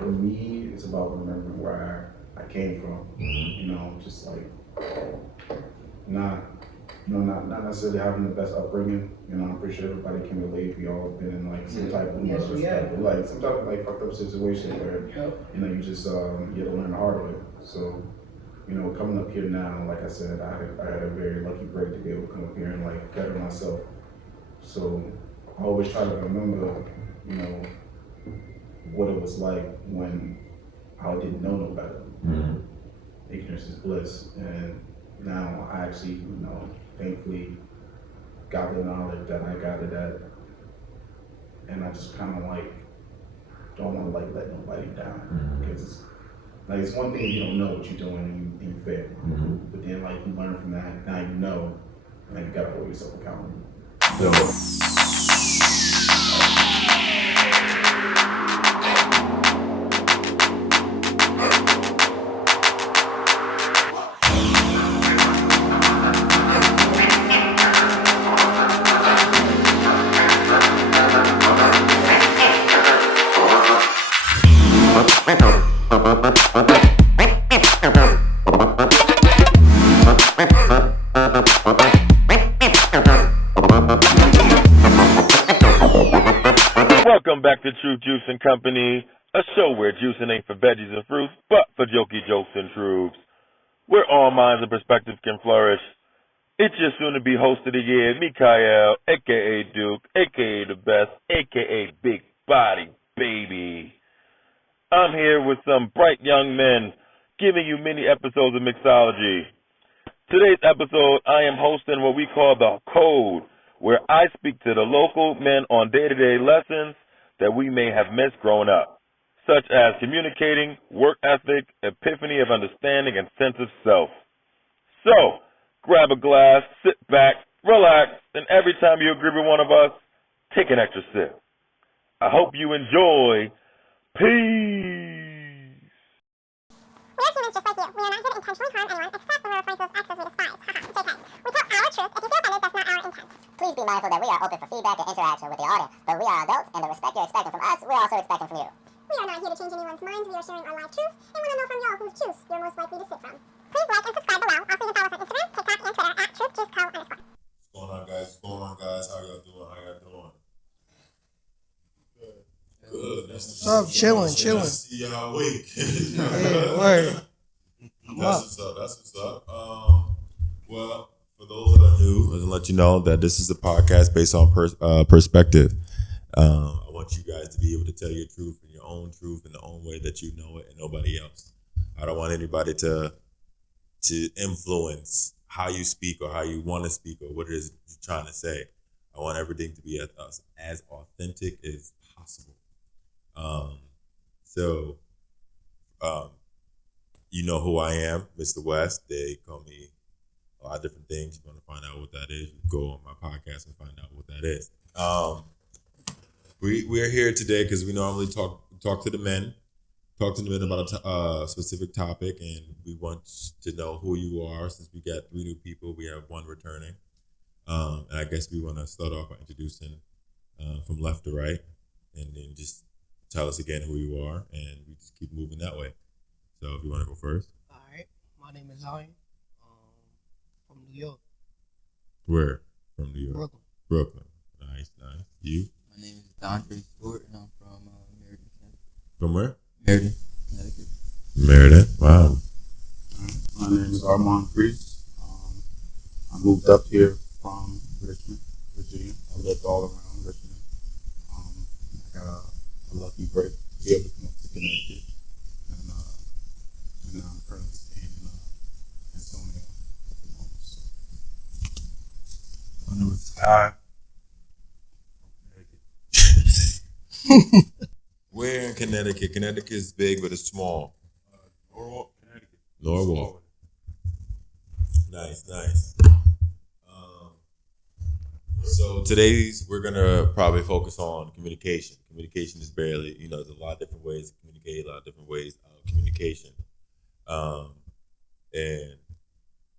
for me, it's about remembering where I came from. Just like not, not necessarily having the best upbringing. I'm pretty sure everybody can relate. We all been in like some type of like some type of like fucked up situation where you just you had to learn the hard way. So coming up here now, like I said, I had a very lucky break to be able to come up here and like better myself. So I always try to remember, you know, what it was like when I didn't know no better. Ignorance is bliss, and now I actually, thankfully got the knowledge that I got it at, and I just kind of like don't want to like let nobody down because like it's one thing if you don't know what you're doing and you fail, but then like you learn from that. Now you know, and you gotta hold yourself accountable. Welcome back to True Juice and Company, a show where juicing ain't for veggies and fruits, but for jokey jokes and truths, where all minds and perspectives can flourish. It's your soon-to-be host of the year, Mikael, a.k.a. Duke, a.k.a. the best, a.k.a. Big Body Baby. I'm here with some bright young men giving you mini episodes of mixology. Today's episode, I am hosting what we call the Code, where I speak to the local men on day-to-day lessons that we may have missed growing up, such as communicating, work ethic, epiphany of understanding, and sense of self. So, grab a glass, sit back, relax, and every time you agree with one of us, take an extra sip. I hope you enjoy. Peace. We are humans just like you. We are not here to intentionally harm anyone except when we're referring to those exes we despise. Haha, JK. We tell our truth. If you feel offended, that's not our intent. Please be mindful that we are open for feedback and interaction with the audience, but we are adults, and the respect you're expecting from us, we're also expecting from you. We are not here to change anyone's minds. We are sharing our life truth and want to know from y'all whose juice you're most likely to sip from. Please like and subscribe below. Also, you can follow us on Instagram, TikTok, and Twitter at TruthJuiceCo_. What's going on, guys? What's going on, guys? How y'all doing? Good. What's up? Chilling. See y'all awake. Yeah, word. That's what's up. Well, for those that are new, I'll let you know that this is a podcast based on perspective. I want you guys to be able to tell your truth in your own truth in the own way that you know it and nobody else. I don't want anybody to influence how you speak or how you want to speak or what it is you're trying to say. I want everything to be as authentic as possible. You know who I am, Mr. West. They call me a lot of different things. You want to find out what that is, you go on my podcast and find out what that is. We're here today because we normally talk to the men about a specific topic, and we want to know who you are. Since we got 3 new people, we have 1 returning. And I guess we want to start off by introducing from left to right, and then just tell us again who you are, and we just keep moving that way. So if you want to go first. All right. My name is Zion. From New York. Where? From New York? Brooklyn. Nice. You? My name is Dondre Stewart, and I'm from Meriden, Connecticut. From where? Meriden, Connecticut. Meriden. Wow. My name is Armand Priest. I moved up here from Richmond, Virginia. I lived all around Richmond. I got a lucky break to be able to come up to Connecticut. And now I'm currently staying in Ansonia at the moment. So. My name is Ty. Where in Connecticut? Connecticut is big, but it's small. Norwalk, Connecticut. Norwalk. Nice. So today's we're gonna probably focus on communication. Communication is barely, there's a lot of different ways to communicate, a lot of different ways of communication. And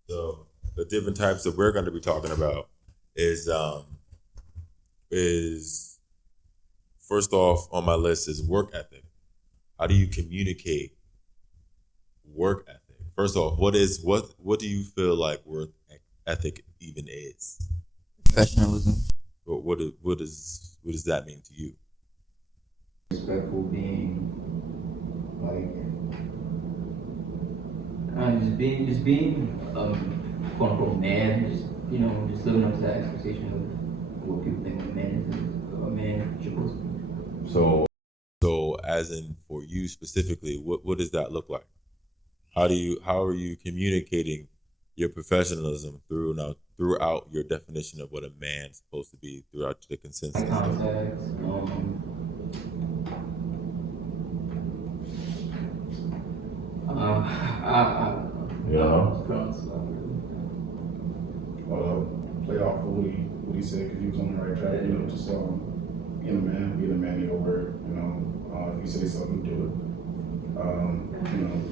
so the different types that we're going to be talking about is first off on my list is work ethic. communicate work ethic? First off, what do you feel like work ethic even is? Professionalism. What does that mean to you? Respectful, being like just being quote unquote man, just living up to that expectation of what people think a man is, a man is supposed to be. So as in for you specifically, what does that look like? How are you communicating your professionalism throughout your definition of what a man's supposed to be throughout the consensus? Contact, Play off of what he said, because he was on the right track. Just being a man in your word. If you say something, do it.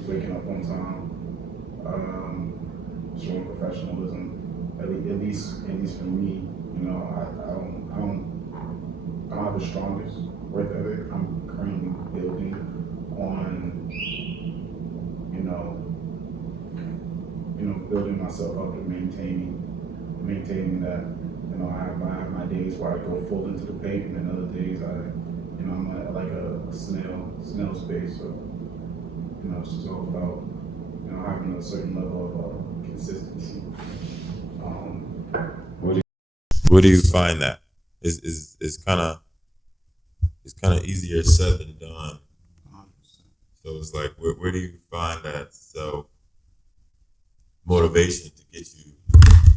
Waking up on time, showing professionalism. At least for me, I don't have the strongest work ethic. I'm currently building on, building myself up and maintaining that. I have my days where I go full into the paint, and then other days I'm like a snail space. So, it's just all about, having a certain level of consistency. Where do you find that? It's kind of easier said than done. 100%. So it's like, where do you find that self motivation to get you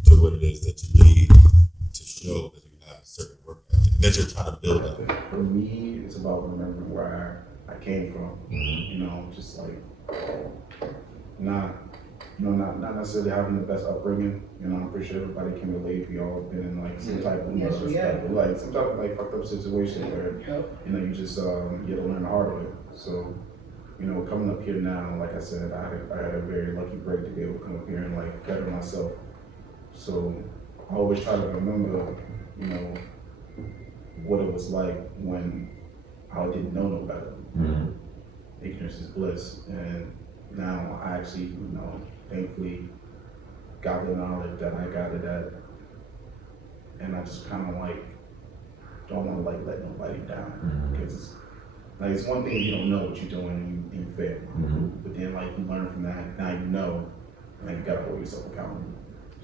to what it is that you need to show that you have a certain work ethic that you're trying to build up? For me, it's about remembering where I came from. Just like not necessarily having the best upbringing. I'm pretty sure everybody can relate. We all been in like some type of fucked up situation where you just you have to learn the hard way. So coming up here now, like I said, I had a very lucky break to be able to come up here and like better myself. So I always try to remember, what it was like when I didn't know no better. Ignorance is bliss, and now I actually, thankfully got the knowledge that I got it at, and I just kind of like don't want to like let nobody down, because it's one thing if you don't know what you're doing and you fail, but then like you learn from that. Now and you gotta hold yourself accountable.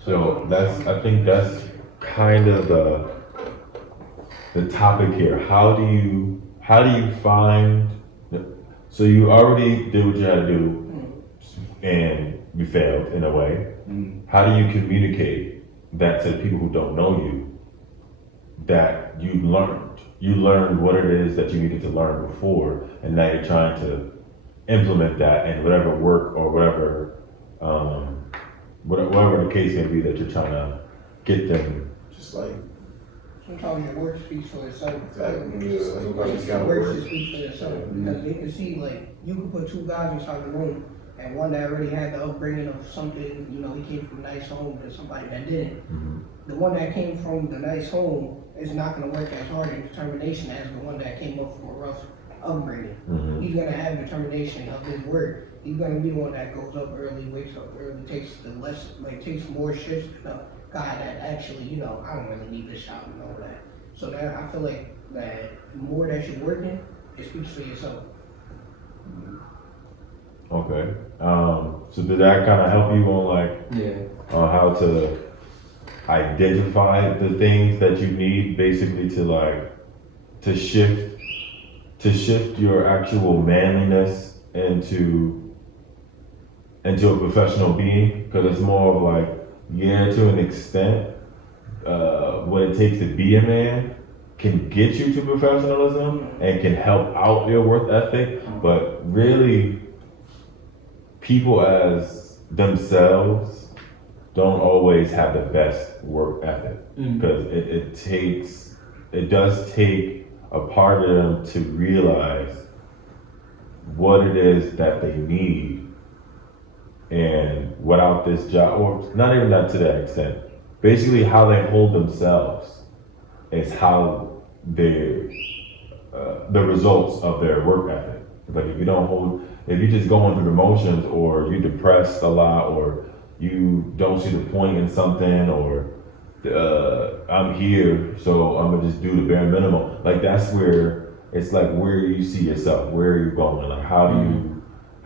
So I think that's kind of the topic here. How do you find? So you already did what you had to do, and you failed in a way. How do you communicate that to the people who don't know you? That you learned what it is that you needed to learn before, and now you're trying to implement that in whatever work or whatever the case may be that you're trying to get them. Just like sometimes your work speaks for itself. Your work should speak for itself, because you can see, like, you can put two guys inside the room, and one that already had the upbringing of something, he came from a nice home, and somebody that didn't. The one that came from the nice home is not going to work as hard in determination as the one that came up from a rough upbringing. He's going to have determination of his work. He's going to be the one that goes up early, wakes up early, takes more shifts than a guy that actually, I don't really need this job and all that. So that I feel like that the more that you're working, it speaks for yourself. Okay. So did that kind of help you on how to identify the things that you need basically to shift your actual manliness into a professional being? Because it's more of like, to an extent, what it takes to be a man can get you to professionalism and can help out your work ethic, but really people as themselves don't always have the best work ethic, because it does take a part of them to realize what it is that they need, and without this job, or not even that to that extent, basically how they hold themselves is how the results of their work ethic. Like if you're just going through the motions, or you're depressed a lot, or you don't see the point in something, or I'm here, so I'm gonna just do the bare minimum. Like that's where it's like, where do you see yourself? Where are you going? Like how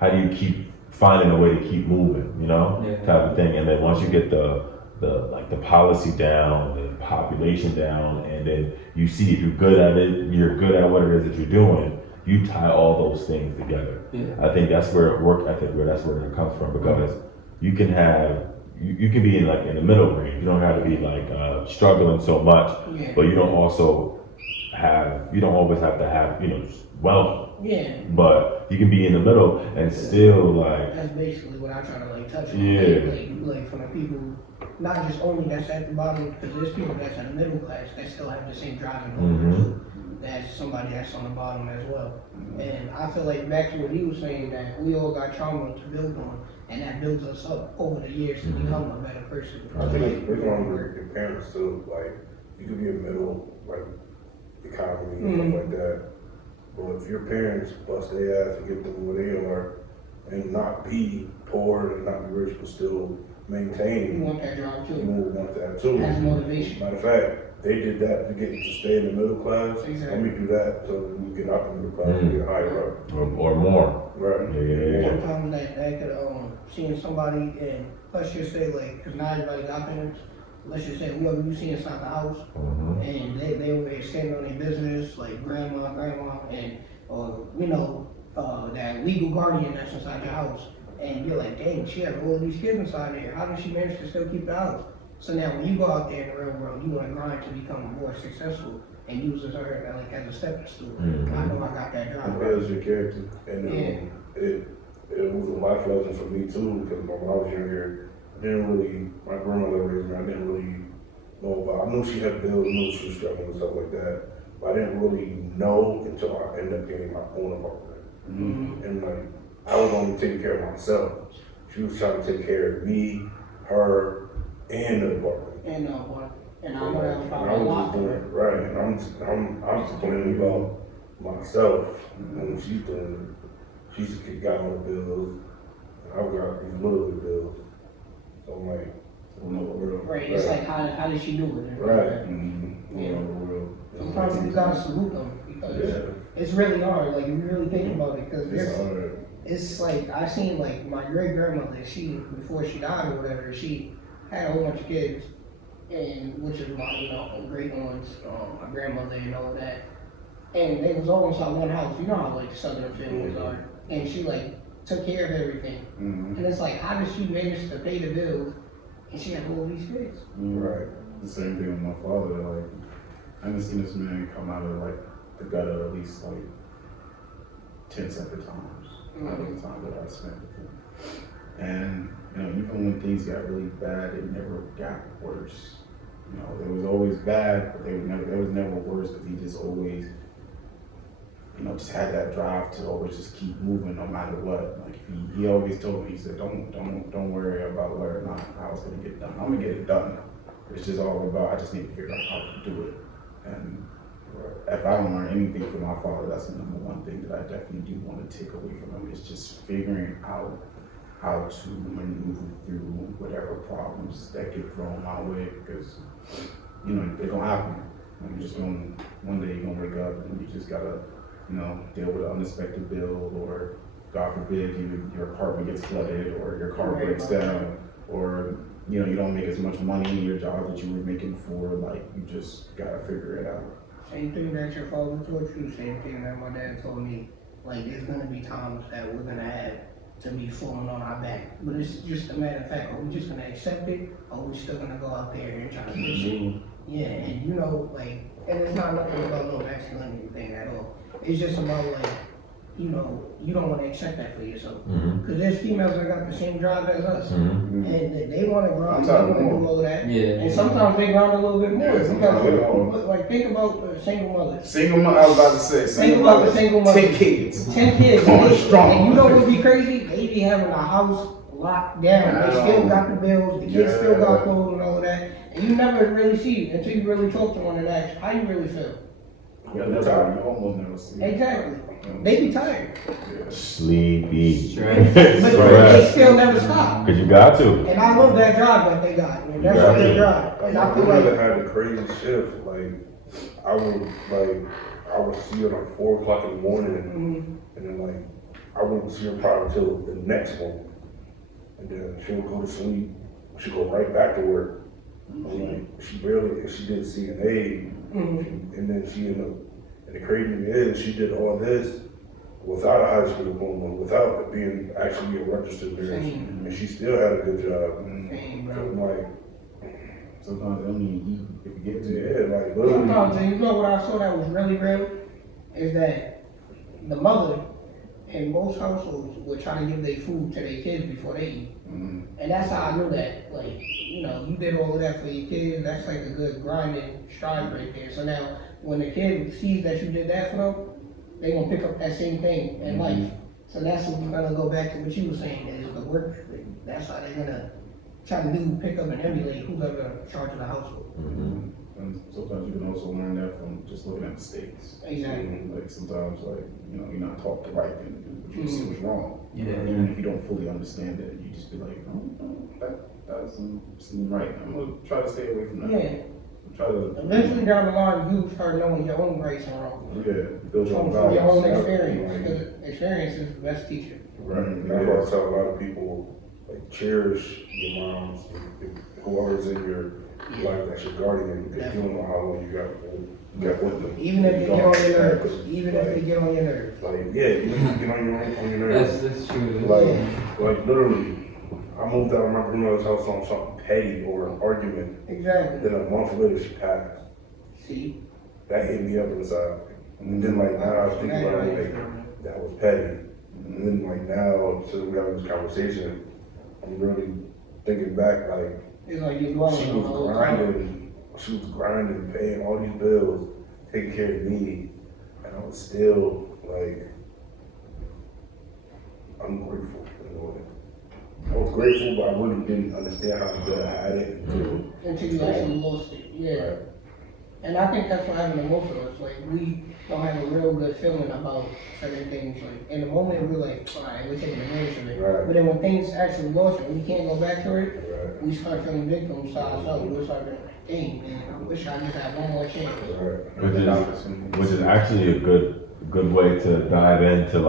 do you keep finding a way to keep moving? You know, type of thing. And then once you get the policy down, the population down, and then you see if you're good at it, you're good at what it is that you're doing. You tie all those things together. I think that's where work ethic, that's where it comes from, because you can have, you can be in the middle range. You don't have to be struggling so much, but you don't always have to have, wealth. Yeah. But you can be in the middle and still That's basically what I try to touch on. Like for the people, not just only that's at the bottom, because there's people that's in the middle class that still have the same driving motor too. That's somebody that's on the bottom as well. And I feel like back to what he was saying, that we all got trauma to build on, and that builds us up over the years to become a better person. I think it's on your parents too. Like, you could be a middle economy and stuff like that, but if your parents bust their ass and get them where they are, and not be poor and not be rich, but still maintain, you want that job too. You want that too. As motivation. Matter of fact, they did that to get to stay in the middle class. Exactly. Let me do that so we get out the middle class and get higher up. Or more. Right. Yeah. Sometimes that could seeing somebody, and let's just say because not everybody got parents. Let's just say whoever you see inside the house, and they were there standing on their business, like grandma, and that legal guardian that's inside the house, and you're like, dang, she has all these kids inside there. How does she manage to still keep the house? So now when you go out there in the real world, you want to grind to become more successful and uses her as a stepping stool. I know I got that job. It builds your character, and it was a life lesson for me too, because when I was younger, my grandmother raised me, I didn't really know about, I knew she had bills, I knew she was struggling and stuff like that, but I didn't really know until I ended up getting my own apartment. And I was only taking care of myself. She was trying to take care of me, her, and the apartment. And I know that was probably a was lot just doing it right, and I'm just complaining about myself, and she's doing it. She's got all the bills, and I've got these little bills. So I'm like, I don't know what we're doing. Right, it's like, how did she do it? Right. Sometimes you gotta salute them, because it's really hard, if you really think about it, because it's like, I seen my great grandmother, before she died or whatever, she had a whole bunch of kids, and which is my, great ones, my grandmother and all that, and they was almost like one house. You know how Southern families are, and she took care of everything, and it's like, how did she manage to pay the bills, and she had all these kids? Right. The same thing with my father. I haven't seen this man come out of the gutter at least 10 separate times out of the time that I spent with him. And even when things got really bad, it never got worse. It was always bad, but it was never worse, because he just always, just had that drive to always just keep moving no matter what. He always told me, he said, don't worry about whether or not I was gonna get done. I'm gonna get it done. It's just all about, I just need to figure out how to do it. And if I don't learn anything from my father, that's the number one thing that I definitely do want to take away from him, is just figuring out how to maneuver through whatever problems that get thrown my way, because they're gonna happen. You're just one day you're gonna wake up and you just gotta deal with an unexpected bill, or God forbid your apartment gets flooded, or your car breaks down, or you don't make as much money in your job that you were making before. You just gotta figure it out. Same thing that your father taught you, same thing that my dad told me. There's gonna be times that we're gonna have to be falling on our back, but it's just a matter of fact, are we just gonna accept it, or are we still gonna go out there and try to fix it? Yeah, and and it's not nothing about no masculinity thing at all. It's just about you don't want to accept that for yourself, because there's females that got the same drive as us, and they want to grind, they want to do all of that, and sometimes they grind a little bit more. Because think about single mothers. I was about to say, single mothers, 10 kids. 10 kids. Going strong. And you know what would be crazy? They be having a house locked down. They still got the bills, the kids still got clothes and all of that. And you never really see it until you really talk to one and ask, how you really feel? Yeah, that's right. You almost never see it. Exactly. They be tired. Sleepy. But they still never stop. Because you got to. And I love that drive that they got. Man. That's a good drive. Like, And my I feel grandmother like had a crazy shift. I would see her like 4 o'clock in the morning, and then I wouldn't see her probably till the next morning, and then she would go to sleep. She'd go right back to work. And, she did CNA, and then she ended up. And the crazy thing is, she did all this without a high school diploma, without being actually a registered nurse, and she still had a good job. Sometimes they don't even eat if you get to it. Literally. Sometimes, and you know what I saw that was really real? Is that the mother in most households would try to give their food to their kids before they eat. And that's how I knew that, you did all of that for your kids, that's like a good grinding strive right there. So now, when the kid sees that you did that for them, they gonna pick up that same thing in life. So that's what we're gonna go back to what you were saying, is the work, that's how they're gonna try to pick up and emulate who's ever in charge of the household. And sometimes you can also learn that from just looking at mistakes. Exactly. Sometimes you're not taught the right thing to do, but you see what's wrong. Yeah. Even if you don't fully understand it, you just be like, that doesn't seem right. I'm gonna try to stay away from that. Yeah. Try to Eventually down the line, you start knowing your own rights and wrongs. Yeah, build your From own your own values. experience, because experience is the best teacher. Right. That's why I tell a lot of people, cherish your moms, whoever's in your life that's your guardian, because you don't know how long you got with them. Even if they get on your nerves. Even if they get on your nerves. Even if you get on your nerves. That's true. Literally, I moved out of my grandmother's house on something petty or an argument. Exactly. Then a month later, she passed. See? That hit me up inside. And then now I think about it, that was petty. And then now, since we're having this conversation, I'm really thinking back, it's like you're dwelling she on the whole was grinding, paying all these bills, taking care of me, and I was still ungrateful in a way. I was grateful, but I really didn't understand how good I had it until you actually lost it. Yeah. Right. And I think that's what happened to most of us. We don't have a real good feeling about certain things. In the moment, we're like, all right, we're taking advantage of it. Right. But then when things actually lost it, we can't go back to it, Right. we start feeling victims to ourselves. We start being like, dang, man, I wish I just had one more chance. Right. Which is actually a good way to dive into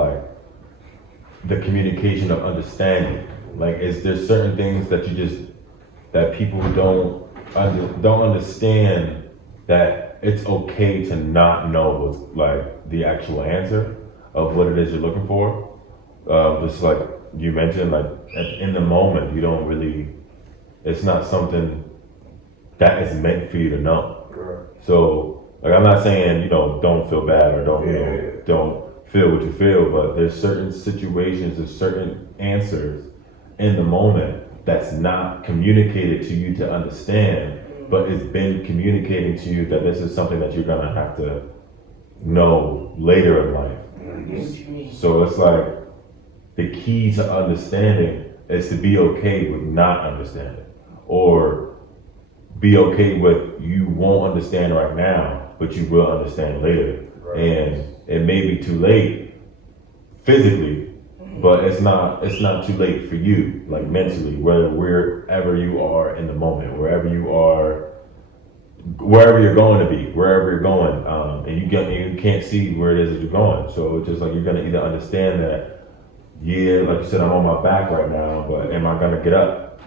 the communication of understanding. Is there certain things that that people don't understand, that it's okay to not know what's the actual answer of what it is you're looking for. Just like you mentioned, in the moment, you don't really, it's not something that is meant for you to know. Right. So, I'm not saying, don't feel bad or don't feel what you feel, but there's certain situations, there's certain answers in the moment that's not communicated to you to understand, but it's been communicating to you that this is something that you're gonna have to know later in life. So it's the key to understanding is to be okay with not understanding, or be okay with you won't understand right now, but you will understand later. Right. And it may be too late physically, but it's not too late for you, mentally, wherever you are in the moment, wherever you're going to be, wherever you're going, and you can't see where it is that you're going. So it's just you're gonna either understand that, like you said, I'm on my back right now, but am I gonna get up,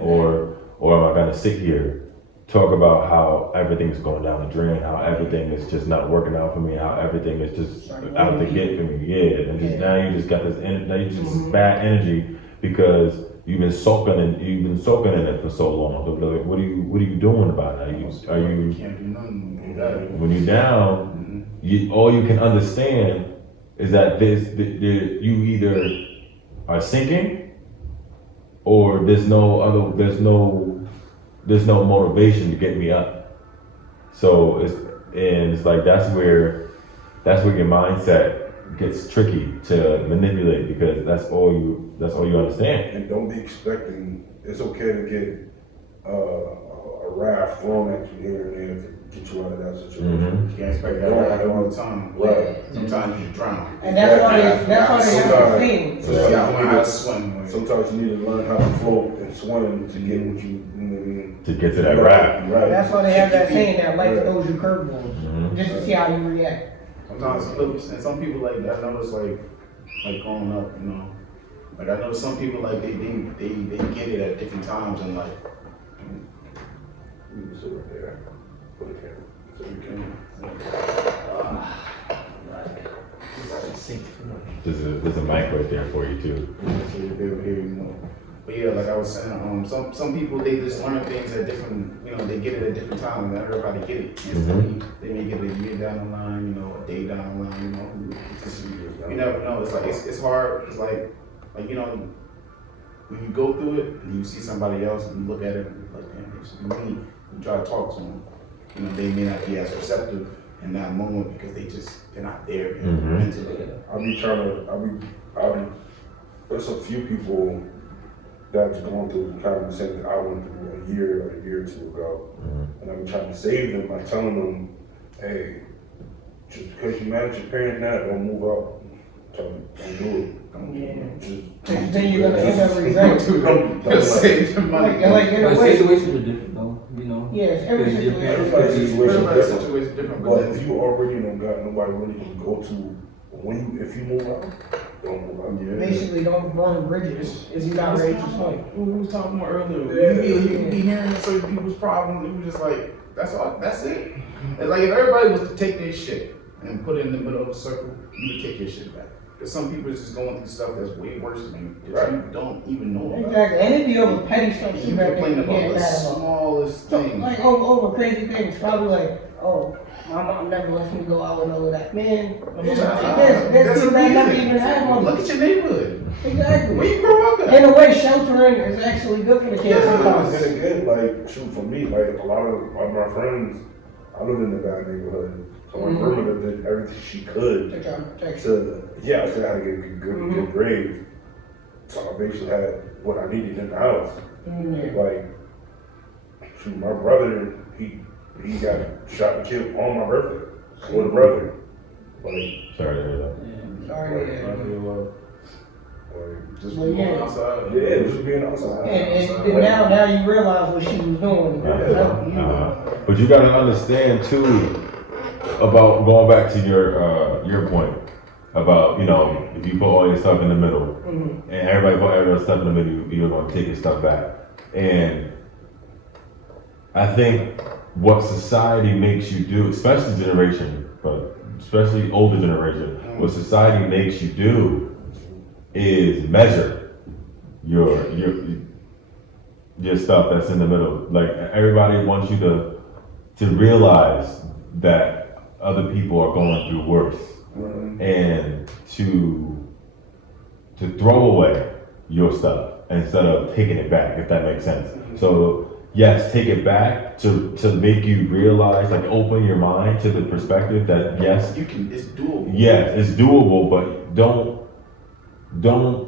or am I gonna sit here, talk about how everything's going down the drain, how everything is just not working out for me, how everything is just out to get for me, and now you just got this bad energy because you've been soaking in it for so long. So what are you doing about it? Are you can't do nothing when you're down? All you can understand is that you either are sinking, or there's no motivation to get me up. So it's that's where your mindset gets tricky to manipulate, because that's all you understand. And don't be expecting, it's okay to get a raft thrown at you here and there get you out of that situation. Mhm. You can't expect that to happen all the time. Right. Sometimes you just drown. And that's why they have the thing. So you gotta learn how to swim. Sometimes you need to learn how to float and swim to get what you know what I mean? To get to that rap. Right. That's why they have that Kick your saying that life Right. throws you curveballs, just to see how you react. Sometimes, and some people like I notice like growing up, you know, like I know some people like they get it at different times and like. You can sit right there. Put it there. So you can. There's a mic right there for you too. So you'll be able to hear you more. But yeah, like I was saying, some people they just learn things at different, you know, they get it at different times. Not everybody get it instantly. They may get it a year down the line, you know, a day down the line, you know. It's just, you never know. It's like it's hard. It's like you know, when you go through it and you see somebody else and you look at it and you're like, damn, it's me. You try to talk to them, you know, they may not be as receptive in that moment because they're not there mentally. There's a few people that's going through kind of the same thing I went through a year or two ago. And I'm trying to save them by telling them, hey, just because you mad at your parents now, don't move out. Tell them, don't do it. Then you're gonna end up regretting. Save your money. Like in a But way. situations are different though, you know. Yes, every Because your situation. parents Everybody's could be- situation Everybody's different. situation different, But if you already don't got nobody really can go to if you move out, don't move out. Basically, don't burn bridges if you're not ready to swim. We was talking about earlier. You be hearing certain people's problems, and we just like, that's all. That's it. And like if everybody was to take their shit and put it in the middle of a circle, you would take your shit back. Because some people is just going through stuff that's way worse than you that you don't even know about. Exactly, and it'd be over petty stuff. You complain about the smallest thing. Like over crazy things, probably like, oh, my mom never lets me go out and all of that. Man, there's people that never even had one. Look at your neighborhood. Exactly. Where you grow up at? In a way, sheltering is actually good for the kids sometimes. And again, like, shoot, for me, like, a lot of my friends, I lived in a bad neighborhood. So my grandmother did everything she could to I still had to get good grades. So I basically had what I needed in the house. Like, shoot, my brother, he got shot and killed on my birthday. With a brother. Like, Sorry to hear that. Sorry, Just Well, being yeah. outside. yeah, just being outside. And now you realize what she was doing. But you got to understand too about going back to your point about, you know, if you put all your stuff in the middle and everybody put everyone's stuff in the middle, you're going to take your stuff back. And I think what society makes you do, especially generation, but especially older generation, what society makes you do is measure your stuff that's in the middle. Like everybody wants you to realize that other people are going through worse, and to throw away your stuff instead of taking it back, if that makes sense. So yes, take it back to make you realize, like open your mind to the perspective that yes, it's doable. Yes, it's doable, but don't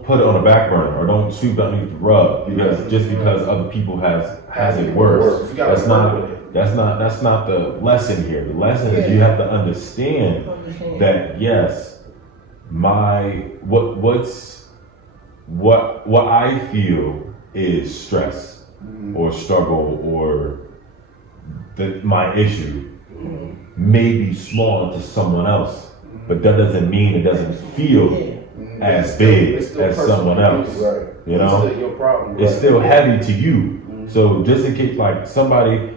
put it on a back burner or don't sweep it underneath the rug because just because other people has it worse. That's not the lesson here. The lesson is you have to understand that yes, what I feel is stress or struggle or my issue may be small to someone else, but that doesn't mean it doesn't feel as big as someone else. You know, it's still your problem. It's still heavy to you. So just in case, like somebody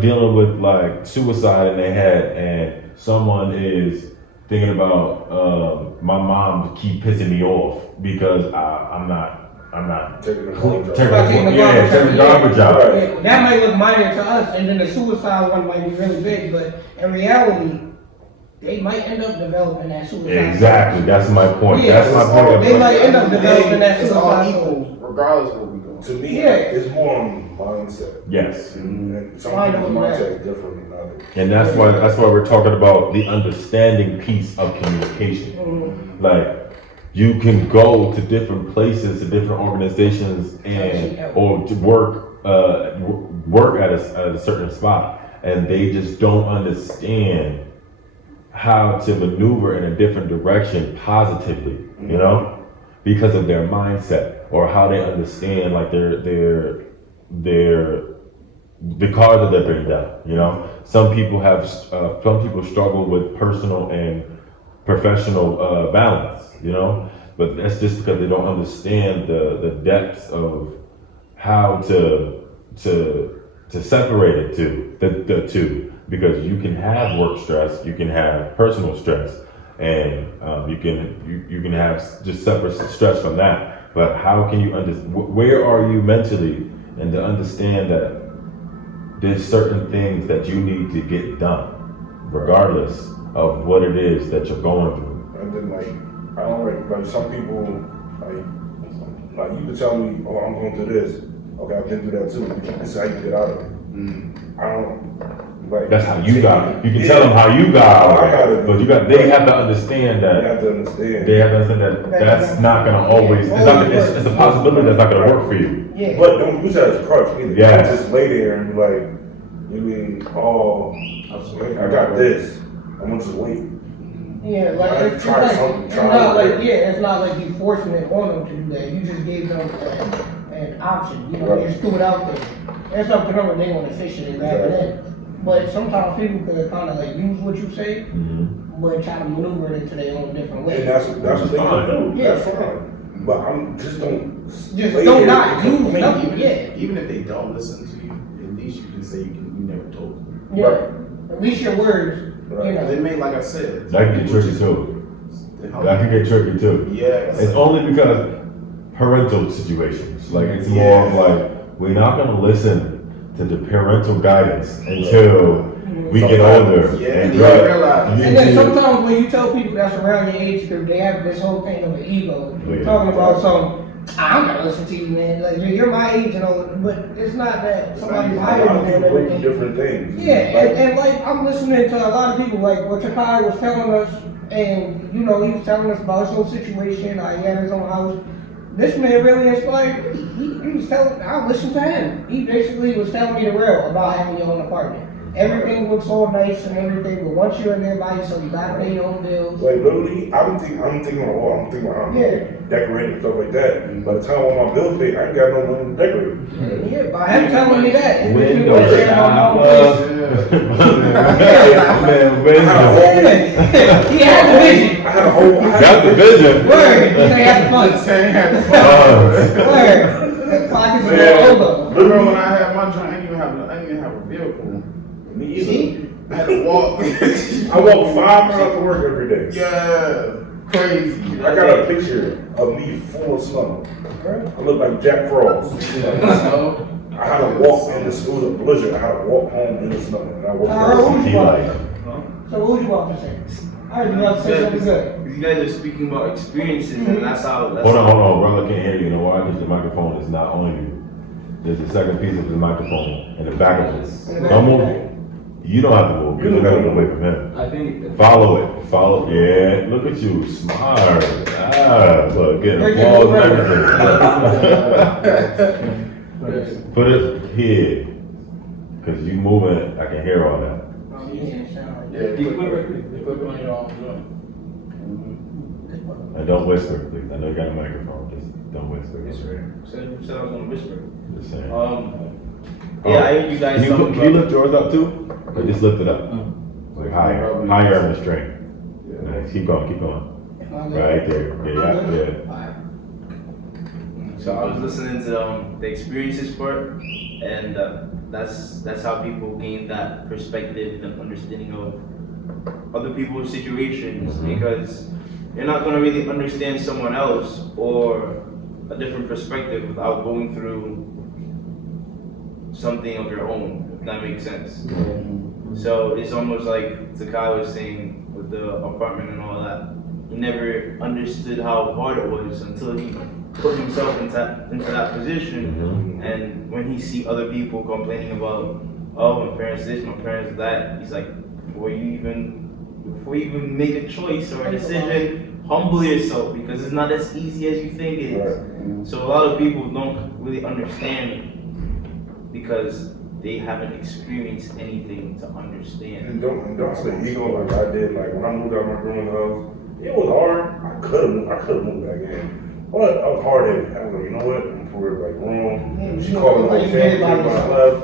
dealing with like suicide in their head, and someone is thinking about my mom keep pissing me off because I'm not taking the garbage out. That might look minor to us, and then the suicide one might be really big, but in reality, they might end up developing that suicide. Exactly, that's my point. Yeah, that's my point. They might end up developing that It's all suicide. equal, regardless of what we do. To me, Yeah. it's more on mindset. Yes. And some people's mindset is different than others. And that's why we're talking about the understanding piece of communication. Like you can go to different places, to different organizations, or to work at a certain spot, and they just don't understand how to maneuver in a different direction positively, you know, because of their mindset or how they understand like the cards that they've been dealt. You know, some people struggle with personal and professional balance. You know, but that's just because they don't understand the depths of how to separate it the two. Because you can have work stress, you can have personal stress, and you can have just separate stress from that. But how can you where are you mentally, and to understand that there's certain things that you need to get done, regardless of what it is that you're going through. And then I don't like some people like you can tell me, oh, I'm going through this. Okay, I've been through that too. This is how you get out of it. I don't. Like, that's how you got it. You can tell them how you got it, but they have to understand that. They have to understand. They have to understand that that's not gonna always. It's a possibility that's not gonna work for you. Yeah. But don't use that as a crutch either. Yeah. You just lay there and be like, you mean, oh, I got this. I'm gonna just wait. Yeah, like it's try like, something. it's not like it's not like you forcing it on them to do that. You just gave them an option. You know, you just threw it out there. It's up to them if they want to fish it and grab it in. But sometimes people could kind of like use what you say, but try to maneuver it into their own different way. And that's what they can do. Yeah. That's fine. But don't not use nothing. Yeah. Even if they don't listen to you, at least you can say you never told them. Yeah. Right. At least your words. Right. You know. They may, like I said, that can get tricky too. That can get tricky too. Yeah. It's only because parental situations. Like it's more of like we're not gonna listen to the parental guidance until we get older. Yeah, and then sometimes when you tell people that's around your age group, they have this whole thing of an ego, talking about some. I'm gonna listen to you, man. Like you're my age and all, but it's not that somebody's higher than you and everything. Different things. Yeah, and like I'm listening to a lot of people, like what Takai was telling us, and you know he was telling us about his whole situation. He had his own house. This man really inspired me. He was telling, I listened to him. He basically was telling me the real about having your own apartment. Everything looks all nice and everything, but once you're in there by yourself, you gotta pay your own bills. Like literally, I'm thinking on the wall. I'm thinking about decorating and stuff like that. By the time I want my bills paid, I ain't got no money to decorate. Yeah, by him telling me that, it makes me Window want to share my own place. He had the vision. I had a whole. Got the vision. Word. He had the funds. Word. Pockets were over. Remember when I had my joint, I didn't even have a vehicle. Me either. I had to walk. I walk 5 miles to work every day. Yeah, crazy. I got a picture of me full of snow. I look like Jack Frost. I had to walk in the school, it was a blizzard. I had to walk home in the snow. And I walked So what would you want to say? I heard you want to say something good. You guys are speaking about experiences, and that's how. Hold on, brother. I can't hear you. You know why? Because the microphone is not on you. There's a second piece of the microphone in the back of it. Don't move. You don't have to move. You gotta get away from him. I think. Follow it. Yeah. Look at you. Smart. Look, getting applause and everything. Put it here. Because you moving it. I can hear all that. And don't whisper, please. I know you got a microphone. Just don't whisper. Said I was gonna whisper. Just saying. Yeah, I heard you guys talking about. Can you lift yours up too? Or just lift it up? Like higher in the string. Nice. Keep going. Right there. Yeah. So I was listening to the experiences part, and that's how people gain that perspective and understanding of other people's situations, because you're not going to really understand someone else or a different perspective without going through something of your own, if that makes sense. So it's almost like Takai was saying with the apartment and all that. He never understood how hard it was until he put himself into that position. And when he see other people complaining about, oh, my parents this, my parents that, he's like, before you even make a choice or a decision, humble yourself, because it's not as easy as you think it is. So a lot of people don't really understand, because they haven't experienced anything to understand. And don't have an ego like I did. Like when I moved out of my grandma's house, it was hard. I could have moved back in, but I was hard-headed. I was like, you know what? I'm for it. Like wrong. She called me my family when I left.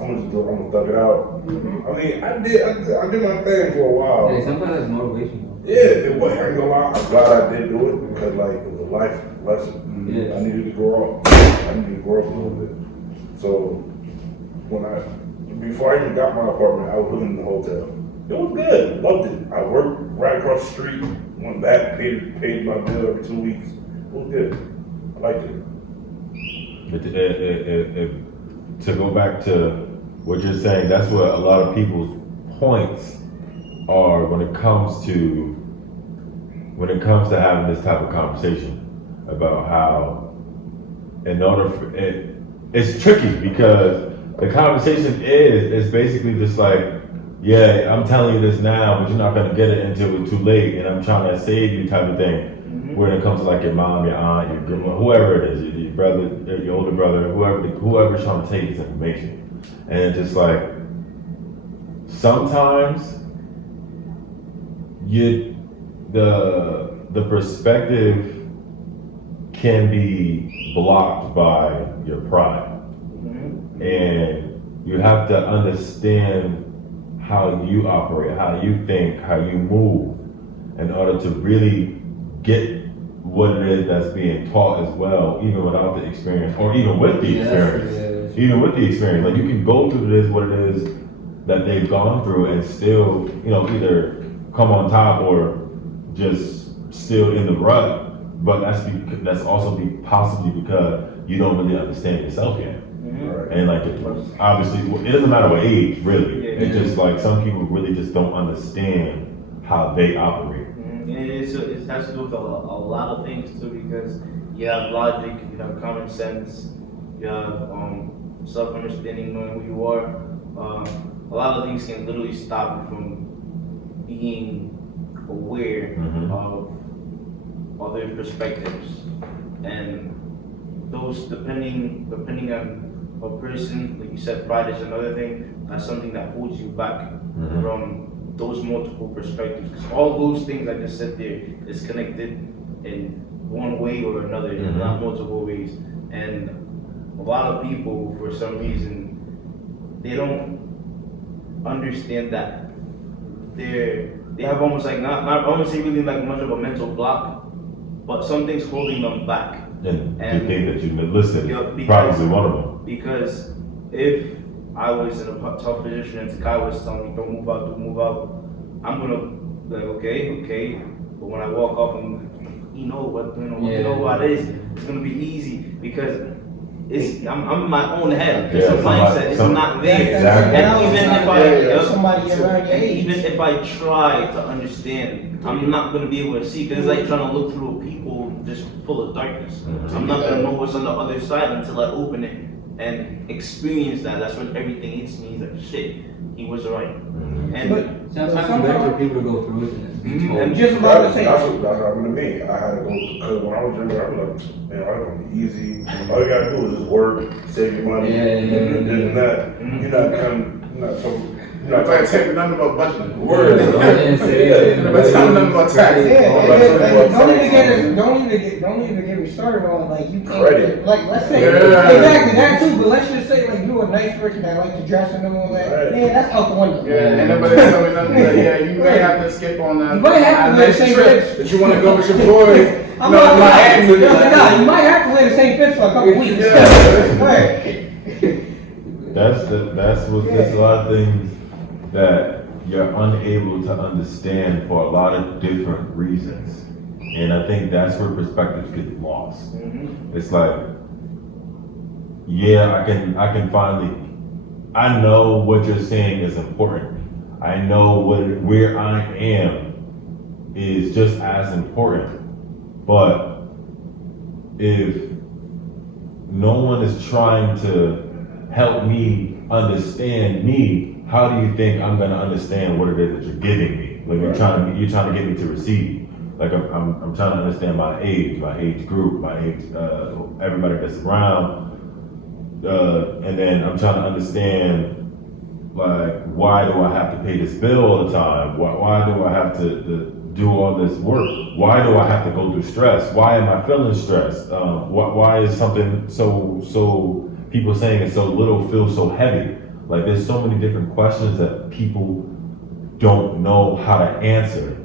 I'm gonna thug it out. I mean, I did my thing for a while. Yeah, sometimes that's motivation. Yeah, it was. I ain't gonna lie. I'm glad I did do it because like it was a life lesson. Yeah. I needed to grow up. I needed to grow up a little bit. So before I even got my apartment, I was living in the hotel. It was good. Loved it. I worked right across the street. Went back, paid my bill every 2 weeks. It was good. I liked it. To go back to what you're saying, that's what a lot of people's points are when it comes to having this type of conversation about how, in order for it's tricky because the conversation is basically just like, yeah, I'm telling you this now, but you're not gonna get it until it's too late, and I'm trying to save you type of thing. When it comes to like your mom, your aunt, your grandma, whoever it is, your brother, your older brother, whoever's trying to take this information, and it's just like sometimes the perspective can be blocked by your pride, and you have to understand how you operate, how you think, how you move, in order to really get what it is that's being taught as well, even without the experience, or even with the experience. Even with the experience, like you can go through this, what it is that they've gone through, and still, either come on top or just still in the rut. But that's also possibly because you don't really understand yourself yet. And like, obviously, it doesn't matter what age, really. It's just like some people really just don't understand how they operate. It has to do with a lot of things too, because you have logic, you have common sense, you have self-understanding, knowing who you are. A lot of things can literally stop you from being aware of other perspectives, and those depending on a person, like you said, pride is another thing. That's something that holds you back from those multiple perspectives, because all those things I just said there is connected in one way or another, not multiple ways. And a lot of people, for some reason, they don't understand that they have almost like not I won't say really like much of a mental block, but something's holding them back. And the thing that you listed, probably one of them. Because if I was in a tough position and Takai was telling me, don't move out, I'm gonna be like, okay. But when I walk off and you know what it is, it's gonna be easy because I'm in my own head. It's a mindset, it's not there. Exactly. And even if I try to understand, I'm not gonna be able to see, because it's like trying to look through a people just full of darkness. I'm not gonna know what's on the other side until I open it and experience that. That's when everything hits me. He's like, shit, he was right. And sometimes it's better for people to go through it and I'm just about to say that's what happened to me. I had to go, because when I was younger, I was like, man, I'm gonna be easy. All you gotta do is just work, save your money, and that. You're not talking nothing about budgeting. Words. Nothing about taxes. Don't even get me started on like you can't Credit. like let's say exactly that too, but let's just say like you're a nice person that like to dress and all that. Right. Yeah, that's out the window. Yeah, and nobody tell me nothing. But yeah, you might have to skip on that. You might have to wear the same trip that you want to go with your boy. You might have to wear the same fit for a couple weeks. There's a lot of things that you're unable to understand for a lot of different reasons. And I think that's where perspectives get lost. It's like, yeah, I can finally, I know what you're saying is important. I know where I am is just as important. But if no one is trying to help me understand me, how do you think I'm gonna understand what it is that you're giving me? Like you're trying to get me to receive. Like I'm trying to understand my age group, my age, everybody that's around. and then I'm trying to understand, like, why do I have to pay this bill all the time? Why do I have to do all this work? Why do I have to go through stress? Why am I feeling stressed? Why is something so people saying it's so little feels so heavy? Like, there's so many different questions that people don't know how to answer,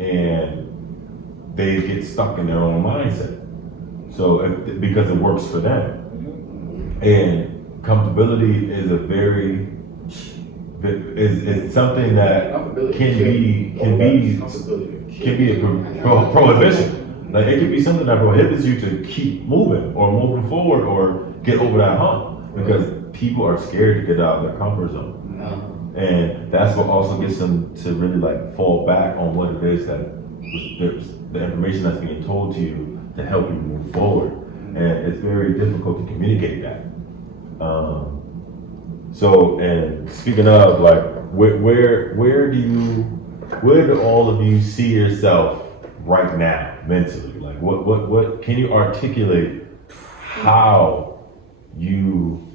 and they get stuck in their own mindset. So because it works for them, and comfortability is a very is something that can be a prohibition. Like, it could be something that prohibits you to keep moving or moving forward or get over that hump, because people are scared to get out of their comfort zone. And that's what also gets them to really like fall back on what it is that the information that's being told to you to help you move forward. And it's very difficult to communicate that. So, and speaking of, like, where do all of you see yourself right now mentally? Like, what can you articulate how you,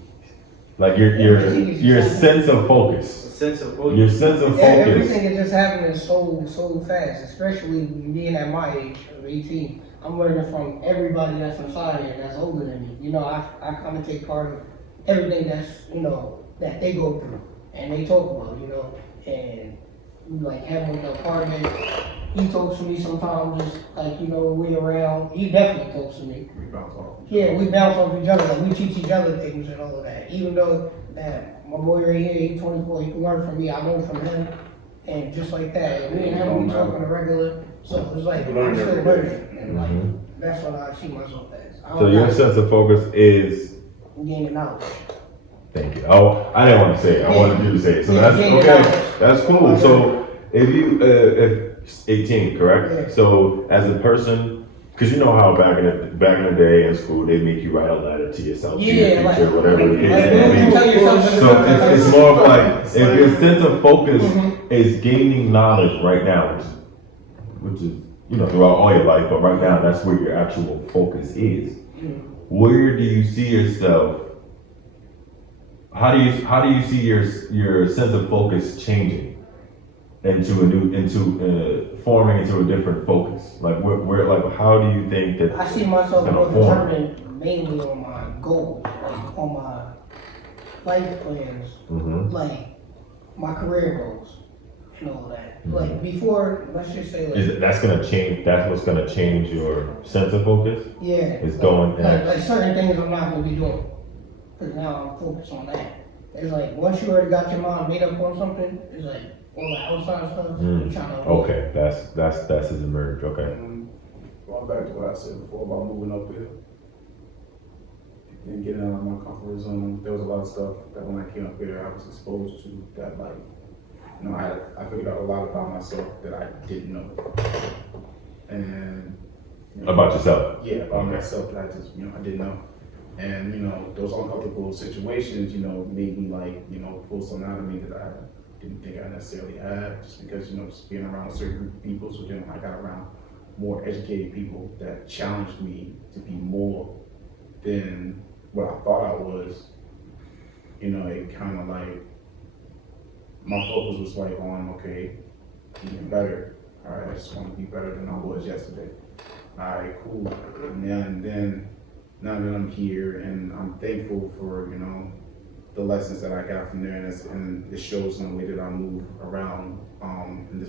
like, your sense of focus? Your sense of focus. Everything is just happening so fast, especially being at my age of 18. I'm learning from everybody that's inside here that's older than me. You know, I kind of take part of everything that's, you know, that they go through and they talk about, you know, and like having the apartment, he talks to me sometimes, just like, you know, we around, he definitely talks to me. We bounce off. Yeah, we bounce off each other, like we teach each other things and all of that. Even though that my boy right here, he's 24, he can learn from me, I learn from him, and just like that. And me and him, we talk on a regular, so it's like, I'm still learning, and like, that's what I see myself as. So your sense of focus is gaining knowledge. Thank you. Oh, I didn't want to say it. I wanted you to say it. So that's okay. That's cool. So if you, if 18, correct? Yeah. So as a person, because you know how back in the day in school they make you write a letter to yourself, to your teacher, like, whatever it is. So it's more of like, if your sense of focus is gaining knowledge right now, which is, you know, throughout all your life, but right now that's where your actual focus is. Where do you see yourself? How do you see your sense of focus changing forming into a different focus? Like, where like, how do you think that I see myself more determined mainly on my goals, like on my life plans, like my career goals and all that. Like before, let's just say like, that's gonna change. That's what's gonna change your sense of focus. Yeah, it's going like certain things I'm not gonna be doing. Because now I'm focused on that. It's like, once you already got your mind made up on something, it's like, all the outside stuff, you're trying to avoid. Okay, that's his emerge, okay. Going back to what I said before about moving up here and getting out of my comfort zone, there was a lot of stuff that when I came up here, I was exposed to that, like, you know, I figured out a lot about myself that I didn't know. And, you know, about yourself? Yeah, about myself that I just, you know, I didn't know. And, you know, those uncomfortable situations, you know, made me, like, you know, pull something out of me that I didn't think I necessarily had, just because, you know, just being around a certain group of people. So then I got around more educated people that challenged me to be more than what I thought I was. You know, it kind of like, my focus was like on, okay, being better. All right, I just want to be better than I was yesterday. All right, cool. And then now that I'm here, and I'm thankful for, you know, the lessons that I got from there, and it shows in the way that I move around in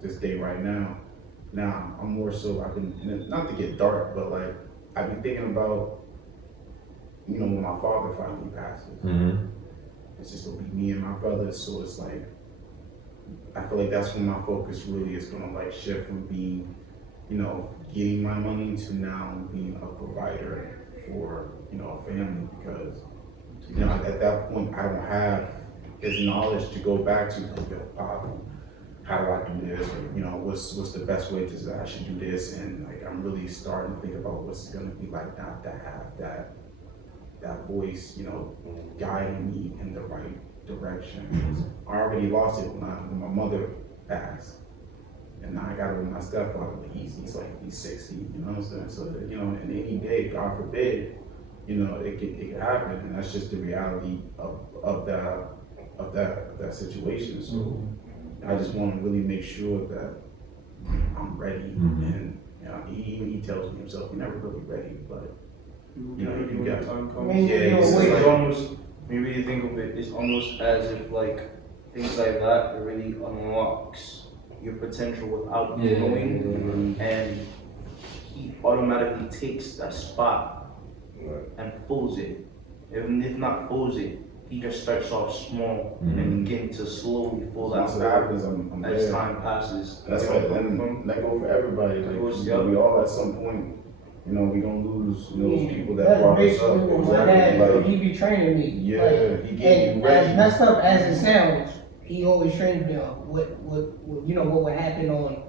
this day right now. Now, I'm more so, I've been, not to get dark, but like, I've been thinking about, you know, when my father finally passes. It's just gonna be me and my brothers, so it's like, I feel like that's when my focus really is gonna like shift from being, you know, getting my money to now being a provider for, you know, a family, because, you know, at that point I don't have his knowledge to go back to, how do I do this, or, you know, what's the best way to, I should do this, and like, I'm really starting to think about what's it gonna be like now to have that voice, you know, guiding me in the right direction. I already lost it when my mother passed. And now I got it with my stepfather, but he's 60, you know what I'm saying? So, you know, and any day, God forbid, you know, it can happen, and that's just the reality of that situation. So I just want to really make sure that I'm ready, and you know, he tells me himself, "You're never really ready," but you know, you got time I comes. mean, Yeah, you know, it's almost, when you really think of it, it's almost as if like things like that really unlocks your potential without you knowing, and he automatically takes that spot and fills it. Even if not fills it, he just starts off small and begin to slowly fill that Once it happens, as time passes. That's right. And that goes for everybody. Like, we all at some point, you know, we gonna lose those people that brought us up. That's basically what my dad, Like, he be training me. yeah, like, he getting and ready. as messed up as it sounds, he always trains me on what you know, what would happen on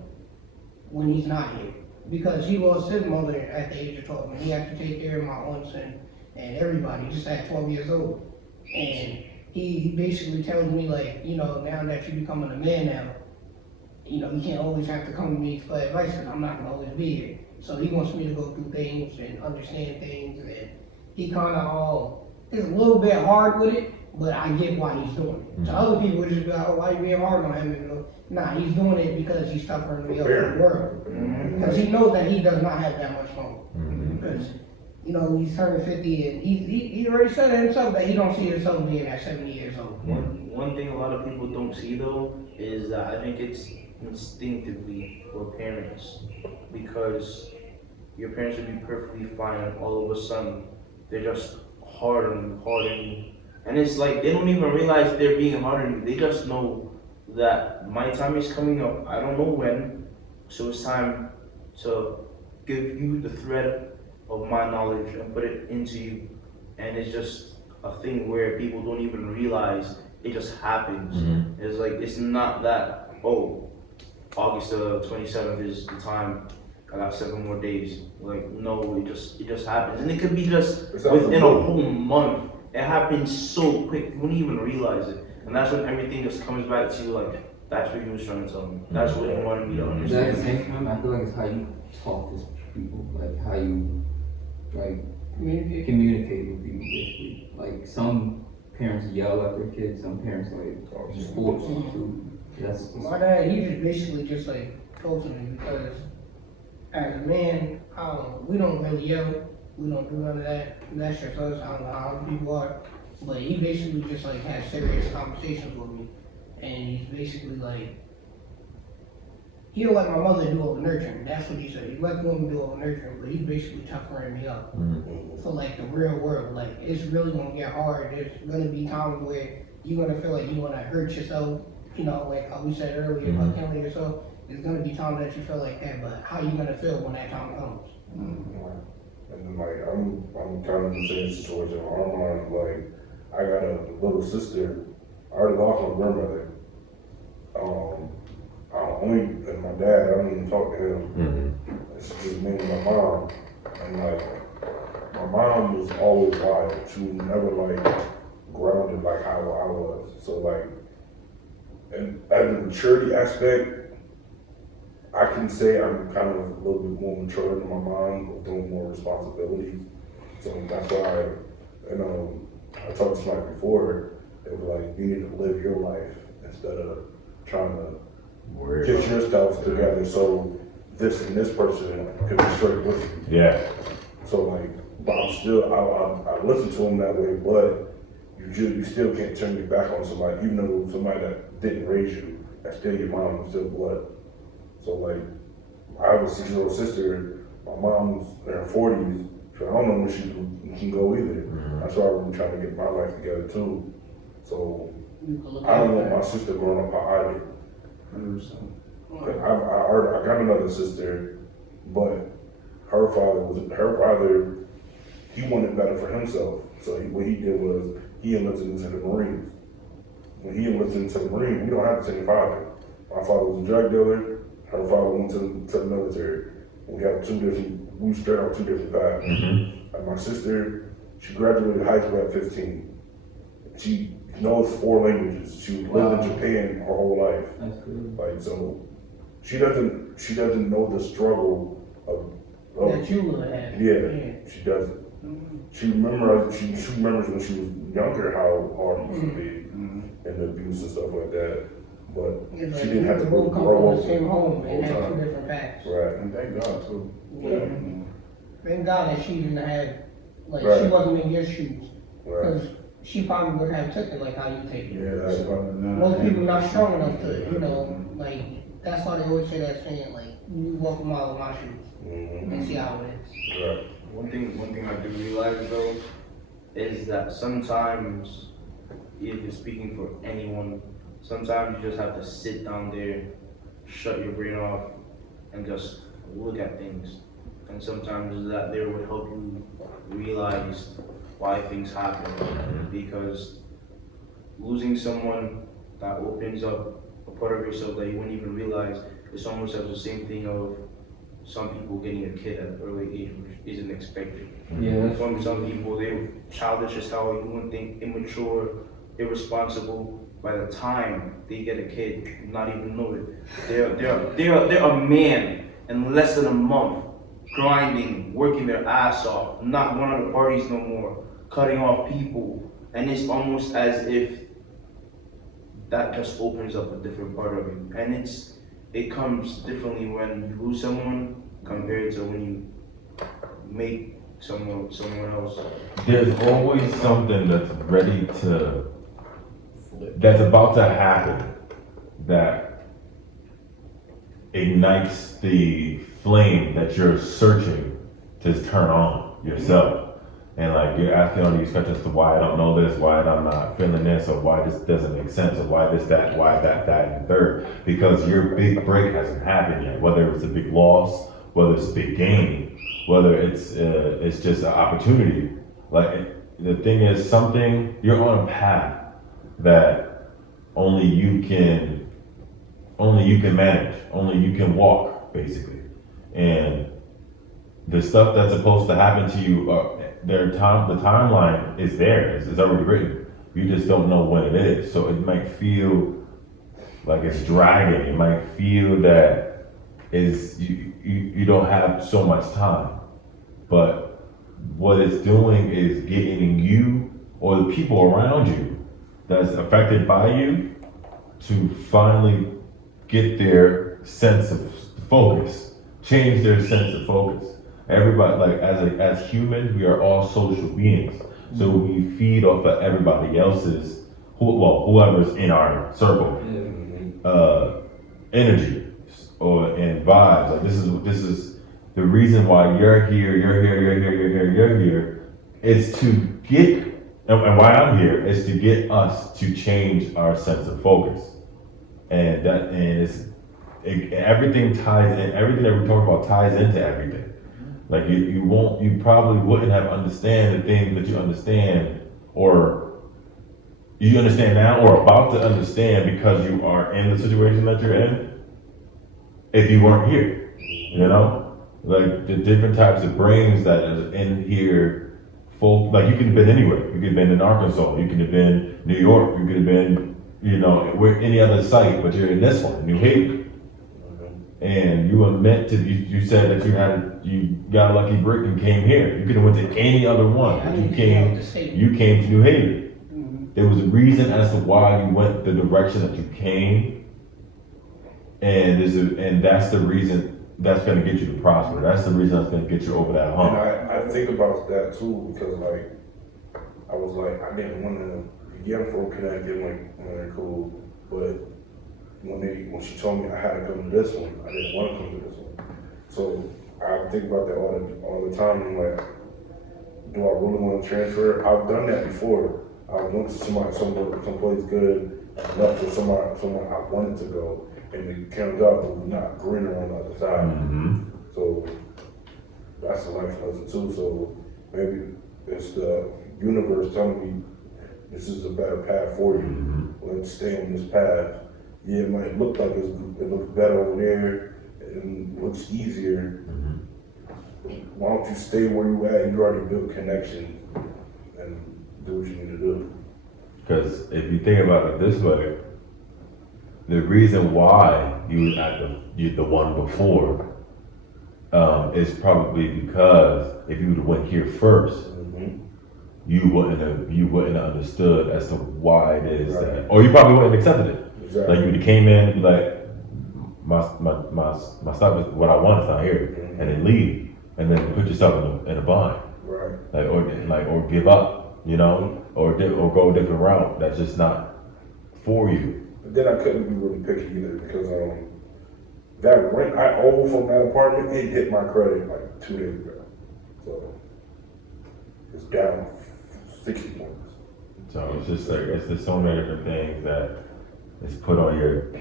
when he's not here. Because he lost his mother at the age of 12, and he had to take care of my aunts and everybody just at 12 years old. And he basically tells me, like, you know, now that you're becoming a man now, you know, you can't always have to come to me for advice because I'm not going to always be here. So he wants me to go through things and understand things, and he kind of is a little bit hard with it, but I get why he's doing it. So other people would just be like, oh, why are you being hard on him? And, you know, nah, he's doing it because he's tougher me up in the world. Because he knows that he does not have that much longer. Because, you know, he's turning 50, and he already said it himself that he don't see himself being at 70 years old. One thing a lot of people don't see though is that I think it's instinctively for parents, because your parents would be perfectly fine and all of a sudden they're just hard on you. And it's like they don't even realize they're being hard on you. They just know that my time is coming up. I don't know when, so it's time to give you the thread of my knowledge and put it into you. And it's just a thing where people don't even realize it just happens. It's like, it's not that, oh, August 27th is the time, I got 7 more days. Like, no, it just happens. And it could be just within a whole month. It happens so quick, you wouldn't even realize it. And that's when everything just comes back to you, like, that's what he was trying to tell me. That's what he wanted me to understand. At the same time, I feel like it's how you talk to people, like how you communicate with people, basically. Like some parents yell at their kids, some parents just force them to. My dad, he just basically just like told me, because as a man, we don't really yell, we don't do none of that. That's just us. I don't know how other people are, but he basically just like has serious conversations with me, and he's basically like, he don't let my mother do all the nurturing. That's what he said. He let the woman do all the nurturing, but he's basically toughening me up for like the real world. Like, it's really gonna get hard. There's gonna be times where you're gonna feel like you wanna hurt yourself. You know, like how we said earlier about killing yourself. There's gonna be times that you feel like that, but how you gonna feel when that time comes? And then like I'm kind of in the same situation. I'm like, I got a little sister. I already lost my grandmother. And my dad, I don't even talk to him. It's just me and my mom. And like, my mom was always wild. She was never like grounded like how I was. So like, and as a maturity aspect, I can say I'm kind of a little bit more mature than my mom, with doing more responsibilities. So that's why, I talked to somebody before, it was like, you need to live your life instead of trying to get yourself together so this and this person could be straight with you. Yeah. So like, but I'm still, I listen to them that way, but you still can't turn your back on somebody, even though somebody that didn't raise you, that's still your mom and still blood. So like, I have a 6-year-old sister, my mom's in her 40s, so I don't know when she can go either. That's why I'm trying to get my life together too. So I don't want my sister growing up how I did. I got another sister, but her father, he wanted better for himself. So what he did was, he enlisted into the Marines. When he enlisted into the Marines, we don't have the same father. My father was a drug dealer, her father went to the military. We straight on 2 different paths. Like my sister, she graduated high school at 15. She knows 4 languages. She lived in Japan her whole life. That's good. Like, so she doesn't know the struggle of That you would have. yeah, she doesn't. she remembers when she was younger how hard it used to be and the abuse and stuff like that. But It's she like didn't have to both come grow from up the same home and all the have two time. different paths. Right. And thank God too. Yeah. Thank God that she didn't have, like, she Right. wasn't in your shoes. Right. Because she probably would have taken like how you take it. Yeah, that's probably not. Most people not strong enough to, you know, like, that's why they always say that saying, like, you walk a mile in my shoes and see how it is. Right. One thing I do realize though is that sometimes, if speaking for anyone, sometimes you just have to sit down there, shut your brain off, and just look at things. And sometimes that there would help you realize why things happen. Because losing someone that opens up a part of yourself that you wouldn't even realize, it's almost as the same thing of some people getting a kid at an early age which isn't expected. Yeah. Some people, they're childish as hell, you wouldn't think, immature, irresponsible. By the time they get a kid, not even know it. They're a man in less than a month, grinding, working their ass off, not going to the parties no more, cutting off people, and it's almost as if that just opens up a different part of you. And it comes differently when you lose someone compared to when you make someone else. There's always something that's about to happen that ignites the flame that you're searching to turn on yourself. And like you're asking all these questions to why I don't know this, why I'm not feeling this, or why this doesn't make sense, or why this, that, why that, and third. Because your big break hasn't happened yet. Whether it's a big loss, whether it's a big gain, whether it's just an opportunity. Like the thing is, you're on a path that only you can manage, only you can walk, basically. And the stuff that's supposed to happen to you, the timeline is there. It's already written. You just don't know when it is. So it might feel like it's dragging. It might feel that you don't have so much time. But what it's doing is getting you or the people around you that's affected by you to finally get their sense of focus, change their sense of focus. Everybody, like as humans, we are all social beings. So we feed off of everybody else's, whoever's in our circle, energy and vibes. Like this is the reason why you're here, is to get. And why I'm here is to get us to change our sense of focus, everything ties in. Everything that we talk about ties into everything. Like you probably wouldn't have understand the things that you understand, or you understand now, or about to understand because you are in the situation that you're in. If you weren't here, you know, like the different types of brains that is in here. Like you could have been anywhere. You could have been in Arkansas. You could have been New York. You could have been, where any other site, but you're in this one, New Haven. And you were meant to. You said that you got a lucky break and came here. You could have went to any other one, but you came to New Haven. There was a reason as to why you went the direction that you came, and that's the reason. That's going to get you to prosper. That's the reason that's going to get you over that hump. And I think about that too, because like, I was like, I didn't want to, young folk connected, like, they're cool, but when she told me I had to come to this one, I didn't want to come to this one. So I think about that all the time. I'm like, do I really want to transfer? I've done that before. I went to someplace good, left for somewhere I wanted to go. And it comes out with not greener on the other side. So that's a life lesson too. So maybe it's the universe telling me this is a better path for you. Let's stay on this path. Yeah, it might look like it looks better over there and looks easier. Why don't you stay where you at? You already built connection and do what you need to do. Because if you think about it this way, the reason why you were at the one before is probably because if you would have went here first, you wouldn't have understood as to why it is that, or you probably wouldn't have accepted it. Exactly. Like you would have came in and be like, my stuff is what I want, it's not here, and then leave, and then put yourself in a bind, Right. or give up, you know, or go a different route that's just not for you. But then I couldn't be really picky either because that rent I owe from that apartment, it hit my credit like 2 days ago. So it's down 60 points. So it's just like there's so many different things that is put on your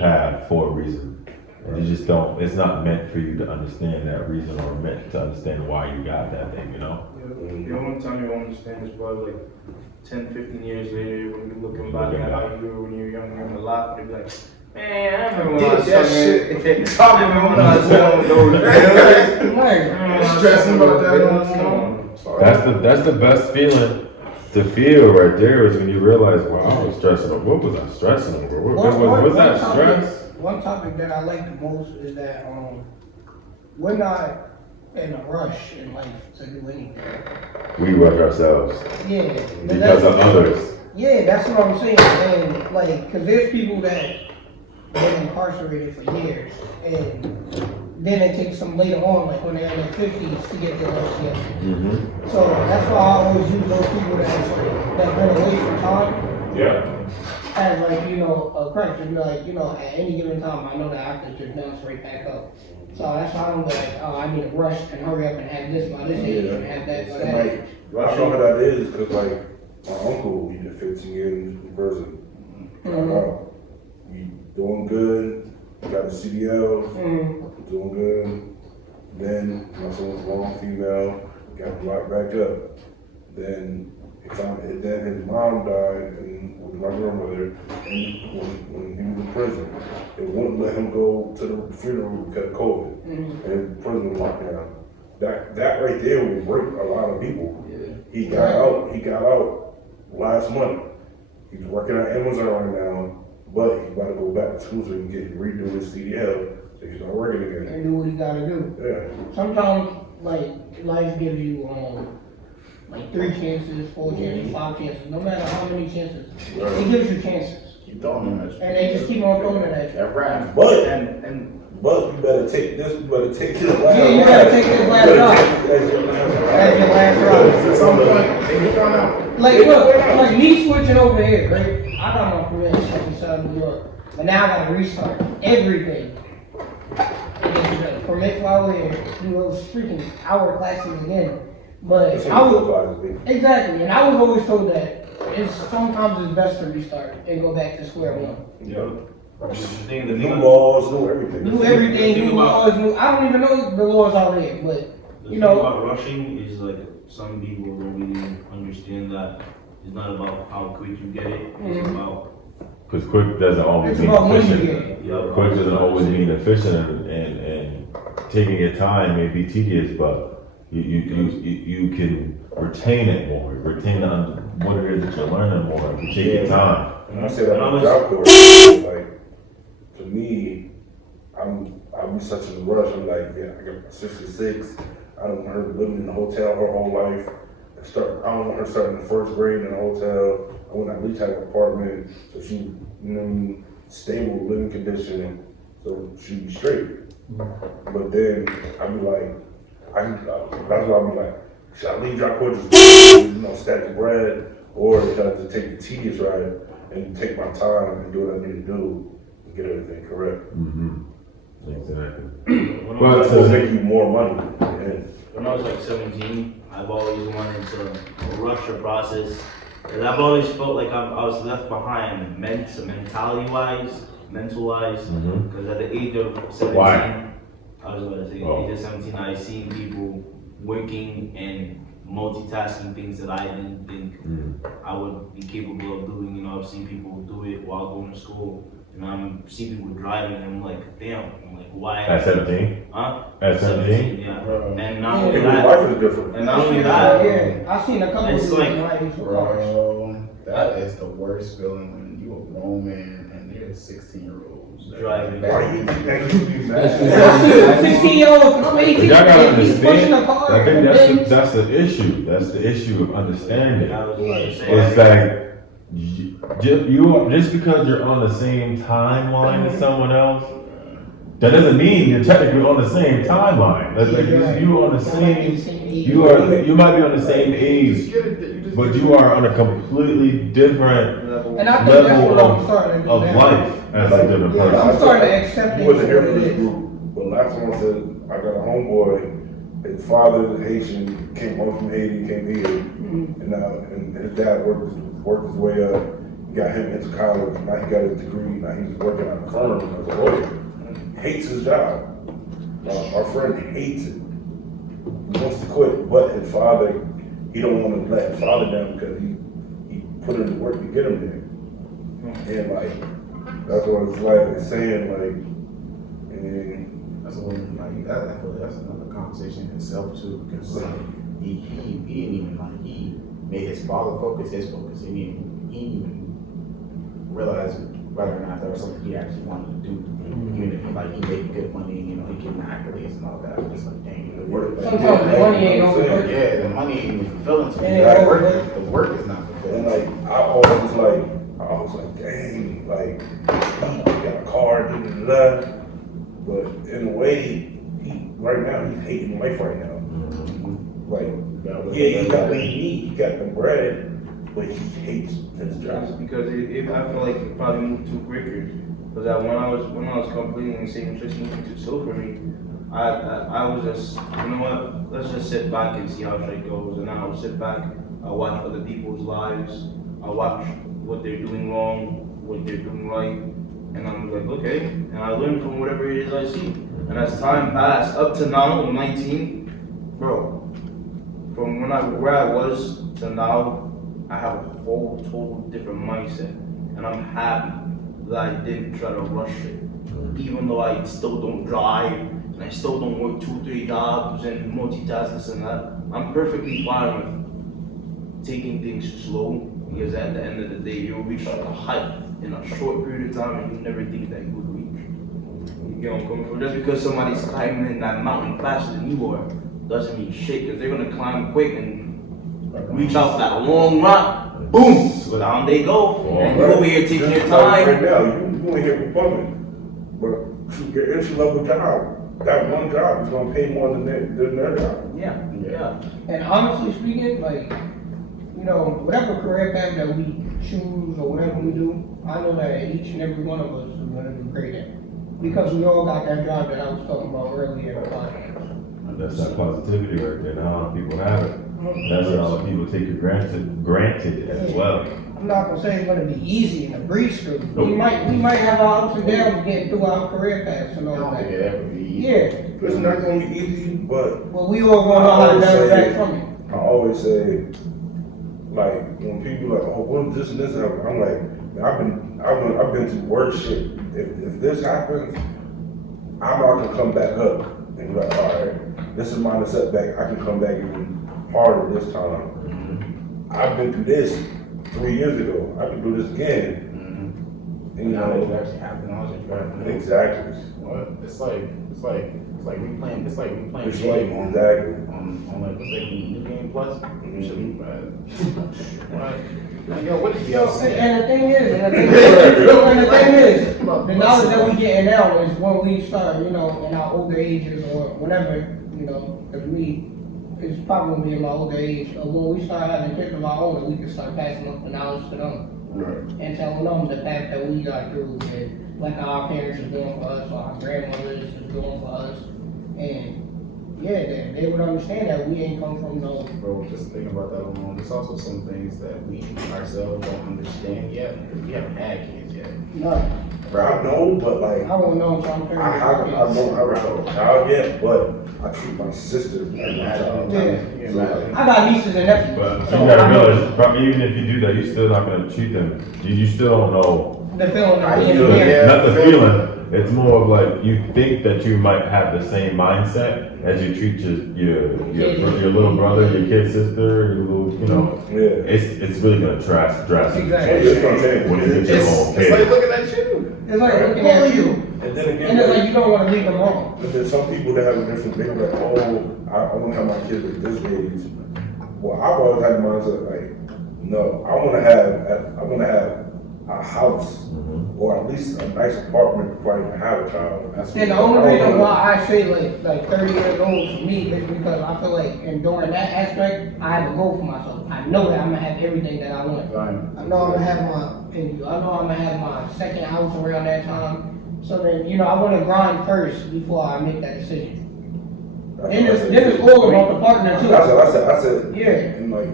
path for a reason. And you just don't. It's not meant for you to understand that reason or meant to understand why you got that thing. You know. The only time you understand is probably like 10, 15 years later when you're looking back at how you were when you were young, you're gonna laugh and be like, man, I remember when I was young. I remember when I was young with those. Stressing about that. That's the best feeling to feel right there is when you realize, wow, I was stressing over. What was I stressing over? What was that stress? One topic that I like the most is that we're not in a rush in life to do anything. We rush ourselves. Yeah. Because of others. Yeah, that's what I'm saying. And like, cause there's people that been incarcerated for years, and then it takes them later on, like when they're in their 50s, to get their life together. Mm-hmm. So that's why I always use those people that been away from time. Yeah. As like, you know, a crutch, and like, you know, at any given time, I know that I can just bounce right back up. So that's why I'm like, oh, I need to rush and hurry up and have this by this age and have that by that age. I know what that is because like my uncle, he did 15 years in prison. He doing good, got a CDL, doing good. Then my son was wrong female, got blocked back up. Then his mom died and with my grandmother and when he was in prison. They wouldn't let him go to the funeral because of COVID. And prison was locked down. That right there will break a lot of people. Yeah. He got out last month. He's working at Amazon right now, but he's about to go back to school so he can get redo his CDL so he can start working again. And do what he gotta do. Yeah. Sometimes like life gives you like 3 chances, 4 chances, 5 chances, no matter how many chances. Right. It gives you chances. Keep throwing them at you. And they just keep on throwing it at you. That rap. But you better take this. You better take this last. Yeah, you gotta take this last ride. That's your last ride. At some point, they get found out. Like look, like me switching over here, right? I got my career in South New York, but now I gotta restart everything. Permit while we're here, do those freaking hour classes again. But exactly, and I was always told that sometimes it's best to restart and go back to square one. Yep. New laws, new everything. New everything, new laws, new. I don't even know the laws out there, but you know. The thing about rushing is like some people don't really understand that it's not about how quick you get it. It's about. Because quick doesn't always mean efficient. Quick doesn't always mean efficient, and taking your time may be tedious, but you can retain it more, retain what it is that you're learning more. You take your time. And I said on the job course, like to me, I'm such in a rush. I'm like, yeah, I got 66. I don't want her living in a hotel her whole life. I don't want her starting the first grade in a hotel. I want to at least have an apartment so she, stable living condition, so she be straight. But then I'd be like, that's why I'd be like, should I leave job course, stack the bread, or should I just take the tedious ride and take my time and do what I need to do and get everything correct? Exactly. But it's gonna make you more money. When I was like 17, I've always wanted to rush the process. And I've always felt like I was left behind mental-wise. Because at the age of 17, I was about to say, age of 17, I seen people working and multitasking things that I didn't think I would be capable of doing. I've seen people do it while going to school. I'm seeing people driving, and I'm like, damn. I'm like, why? At 17? Huh? At 17? Yeah. And not only life is different. And not only that, I've seen a couple of people in life. Bro, that is the worst feeling when you're a grown man and they're 16-year-olds. driving. Why you think that you be mad? 16-year-old, I'm 18. Y'all gotta He's pushing understand. a car. I think and that's the issue. That's the issue of understanding. I was about to say. It's like you are, just because you're on the same timeline as someone else, that doesn't mean you're technically on the same timeline. That's like you on the same. You might be on the same age, but you are on a completely different And I think that's what I'm level starting to do of now. life as a different Yeah, person. I'm starting to accept You it wasn't for here what for it this is. group, but last time I said I got a homeboy, his father Haitian, came home from Haiti, came here, and his dad worked his way up, got him into college. Now he got his degree. Now he's working at a firm as a lawyer. He hates his job. Our friend hates it. He wants to quit, but his father, he don't want to let his father down because he put in the work to get him there. And like, that's what it's like. It's saying like, and That's a little, like, I feel like that's another conversation in itself too, because like, he didn't even like, he made his father focus his focus. He didn't even realize whether or not there was something he actually wanted to do. Even if he made good money, you know, he getting accolades and all that. It's like, dang, the work. Sometimes the money ain't always worth it. Yeah, the money ain't even fulfilling to me. It ain't always worth The work is not fulfilling. And like, I was like, dang, like, he got a car, but in a way, right now, he's hating life right now. Like, yeah, he got what he needs, he got the bread, but he hates his job. Because I feel like it probably moved too quicker. Because when I was completing the same just moving to Silvery, I was just, you know what, let's just sit back and see how shit goes. And I'll sit back, I'll watch other people's lives, I'll watch what they're doing wrong, what they're doing right, and I'm like, okay, and I learn from whatever it is I see. And as time passed, up to now, I'm 19, bro, from where I was to now, I have a whole total different mindset, and I'm happy that I didn't try to rush it. Even though I still don't drive, and I still don't work 2-3 jobs and multitask this and that, I'm perfectly fine with taking things slow, because at the end of the day, you'll reach a height in a short period of time and you never think that you would reach. You get what I'm coming from? Just because somebody's climbing that mountain faster than you are, doesn't mean shit, because they're gonna climb quick and reach out that long rock, boom, down they go, and you over here taking your time. Right now, you ain't here for bumming, but your entry level job, that one job is gonna pay more than their job. Yeah. And honestly speaking, like, you know, whatever career path that we choose or whatever we do, I know that each and every one of us is gonna do great at it. Because we all got that job that I was talking about earlier in the podcast. And that's that positivity right there. Not a lot of people have it. That's what a lot of people take it granted as well. I'm not gonna say it's gonna be easy and a breeze through. Nope. We might have our ups and downs getting through our career paths and all that. Yeah. It's not gonna be easy, but Well, we all gonna know how to bounce back from it. I always say, like, when people like, oh, what if this and this happen? I'm like, man, I've been through worse shit. If this happens, I know I can come back up and be like, all right, this is my setback. I can come back even harder this time. I've been through this 3 years ago. I can do this again. And, you know, actually have the knowledge that you have. exactly. What? It's like we playing. It's like we playing It's game like, on exactly. on like what's that New Game Plus? Should be right. Like, yo, what is y'all saying? And the thing is, the knowledge that we getting now is when we start, you know, in our older ages or whenever, you know, because it's probably in my older age, or when we start having kids of our own, and we can start passing up the knowledge to them. Right. And telling them the path that we got through, and like our parents is doing for us, or our grandmothers is doing for us. And yeah, they would understand that we ain't come from no. Bro, just thinking about that alone, there's also some things that we ourselves don't understand yet, because we haven't had kids yet. No. Bro, I know, but like, I won't know until I'm 30. I don't have a child yet, but I treat my sister like my child. Yeah. I got nieces and nephews. But you so gotta realize, probably even if you do that, you're still not gonna treat them. You still don't know. the feeling Not of being here. the feeling. It's more of like you think that you might have the same mindset as you treat your little brother, your kid sister, your little, you know. Yeah. It's really gonna drastically Exactly. change when you get your own It's kid. like looking at you. It's like looking at you. And then again, And it's like you don't want to leave them alone. but there's some people that have a different, they're like, oh, I want to have my kids at this age. Well, I've always had the mindset like, no, I want to have a house or at least a nice apartment before I even have a child. And the only reason why I say like 30 years old for me is because I feel like, and during that aspect, I have a goal for myself. I know that I'm gonna have everything that I want. Right. I know I'm gonna have my second house around that time. So then, you know, I want to grind first before I make that decision. Then it's all about the partner too. That's what I said. Yeah. And like,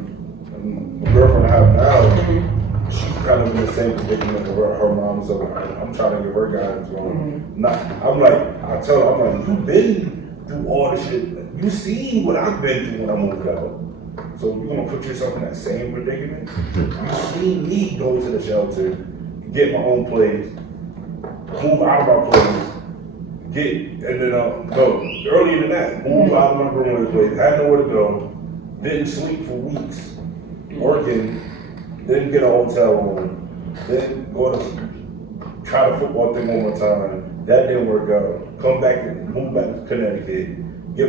my girlfriend I have now, she's kind of in the same predicament of her mom, so I'm trying to give her guidance on. I'm like, I tell her, I'm like, you've been through all the shit. You see what I've been through when I moved out. So you're gonna put yourself in that same predicament? You see me go to the shelter, get my own place, move out of my place, and then no, earlier than that, move out of my grandmother's place, had nowhere to go, didn't sleep for weeks, working. Then get a hotel room, then go to try the football thing one more time. That didn't work out. Come back and move back to Connecticut. Go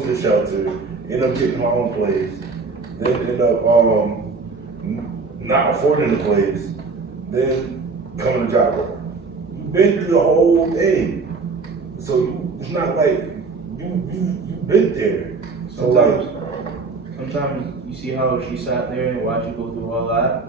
to the shelter. End up getting my own place. Then end up not affording the place. Then coming to job work. You've been through the whole thing, so it's not like you've been there. So Sometimes you see how she sat there and watched you go through all that.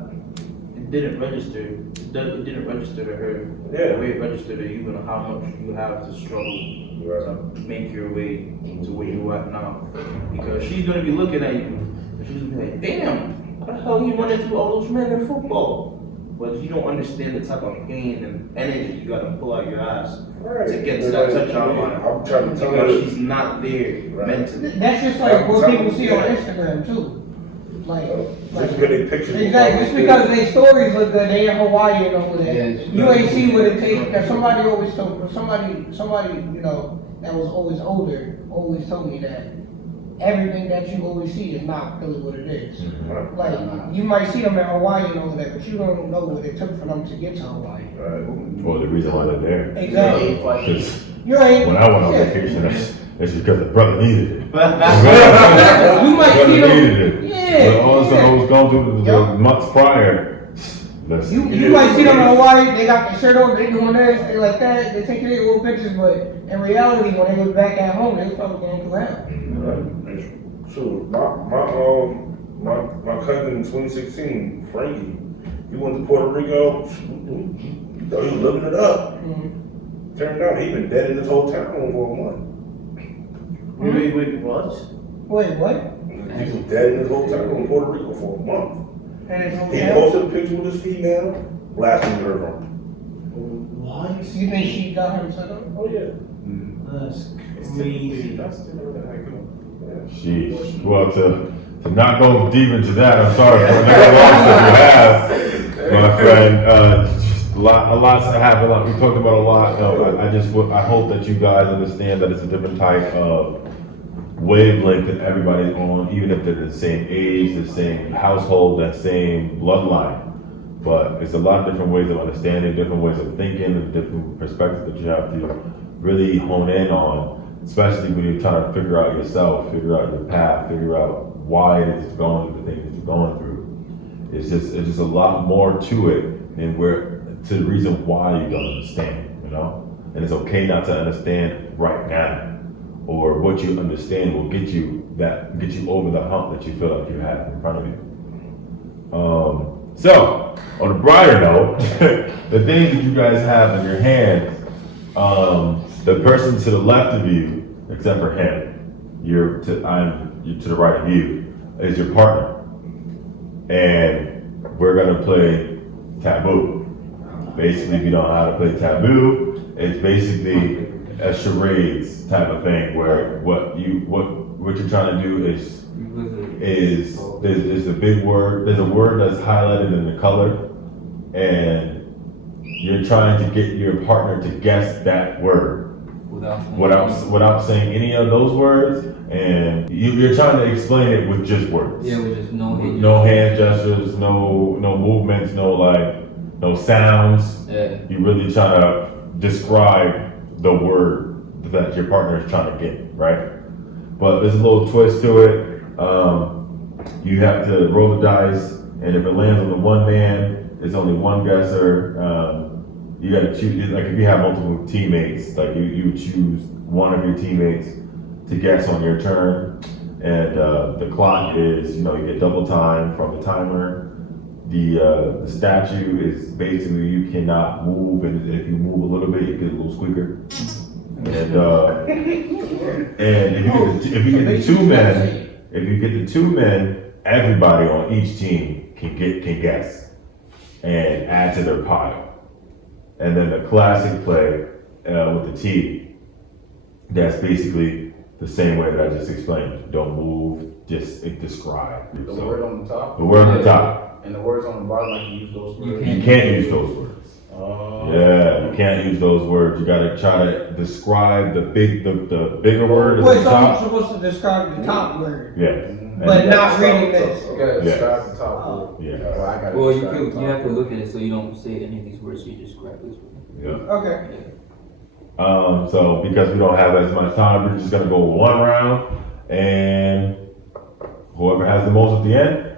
It didn't register. It didn't register to her. Yeah. The way it registered to you and how much you have to struggle to make your way to where you are now. Because she's gonna be looking at you and she's gonna be like, damn, how the hell you running through all those men in football? But you don't understand the type of pain and energy you gotta pull out your ass to get to that touchdown line. I'm trying to tell her because she's not there mentally. That's just like what people see on Instagram too. Like good pictures. Exactly. Just because their stories look good, they in Hawaii and over there. You ain't see what it takes. That somebody always told somebody, you know, that was always older, always told me that everything that you always see is not really what it is. Like you might see them in Hawaii and over there, but you don't know what it took for them to get to Hawaii. Or the reason why they're there. Exactly. Because You ain't. when I went on vacation, it's because the brother needed it. You might see them. Needed it. Yeah. But also, I was going through the months prior. You might see them in Hawaii, they got their shirt on, they doing this, they like that, they taking their little pictures, but in reality, when they was back at home, they was probably going through hell. Sure. My cousin in 2016, Frankie, he went to Puerto Rico, he was living it up. Turned out he been dead in his whole town for a month. Wait, what? Wait, what? He was dead in his whole town in Puerto Rico for a month. And He posted a picture with his female, last thing we heard from him. What? You think she got him set up? Oh yeah. That's crazy. Sheesh. Well, to not go deep into that, I'm sorry for the loss that you have, my friend. A lot's happened. We talked about a lot. I hope that you guys understand that it's a different type of wavelength that everybody's on, even if they're the same age, the same household, that same bloodline. But it's a lot of different ways of understanding, different ways of thinking, and different perspectives that you have to really hone in on, especially when you're trying to figure out yourself, figure out your path, figure out why it is you're going through the things that you're going through. It's just a lot more to it, and to the reason why you don't understand, you know? And it's okay not to understand right now, or what you understand will get you over the hump that you feel like you have in front of you. So, on a brighter note, the things that you guys have in your hands, the person to the left of you, except for him, you're to the right of you, is your partner. And we're gonna play Taboo. Basically, if you don't know how to play Taboo, it's basically a charades type of thing where what you're trying to do is there's a big word, there's a word that's highlighted in the color, and you're trying to get your partner to guess that word without saying any of those words, and you're trying to explain it with just words. Yeah, with just no hand gestures, no movements, no like no sounds. Yeah. You really try to describe the word that your partner is trying to get, right? But there's a little twist to it. You have to roll the dice, and if it lands on the one man, it's only one guesser. You got to choose, like if you have multiple teammates, like you would choose one of your teammates to guess on your turn. And the clock is, you get double time from the timer. The statue is basically you cannot move, and if you move a little bit, you get a little squeaker. And if you get the two men, everybody on each team can guess and add to their pile. And then the classic play with the T, that's basically the same way that I just explained. Don't move, just describe. The word on the top? The word on the top. And the words on the bottom, I can use those words? You can't use those words. Yeah, you can't use those words. You gotta try to describe the bigger word at Wait, the so top. I'm supposed to describe the top word? Yeah. But not reading this? You gotta describe the top word. Yeah. Well, you have to look at it so you don't say any of these words, so you describe this word. Yeah. Okay. So because we don't have as much time, we're just gonna go one round, and whoever has the most at the end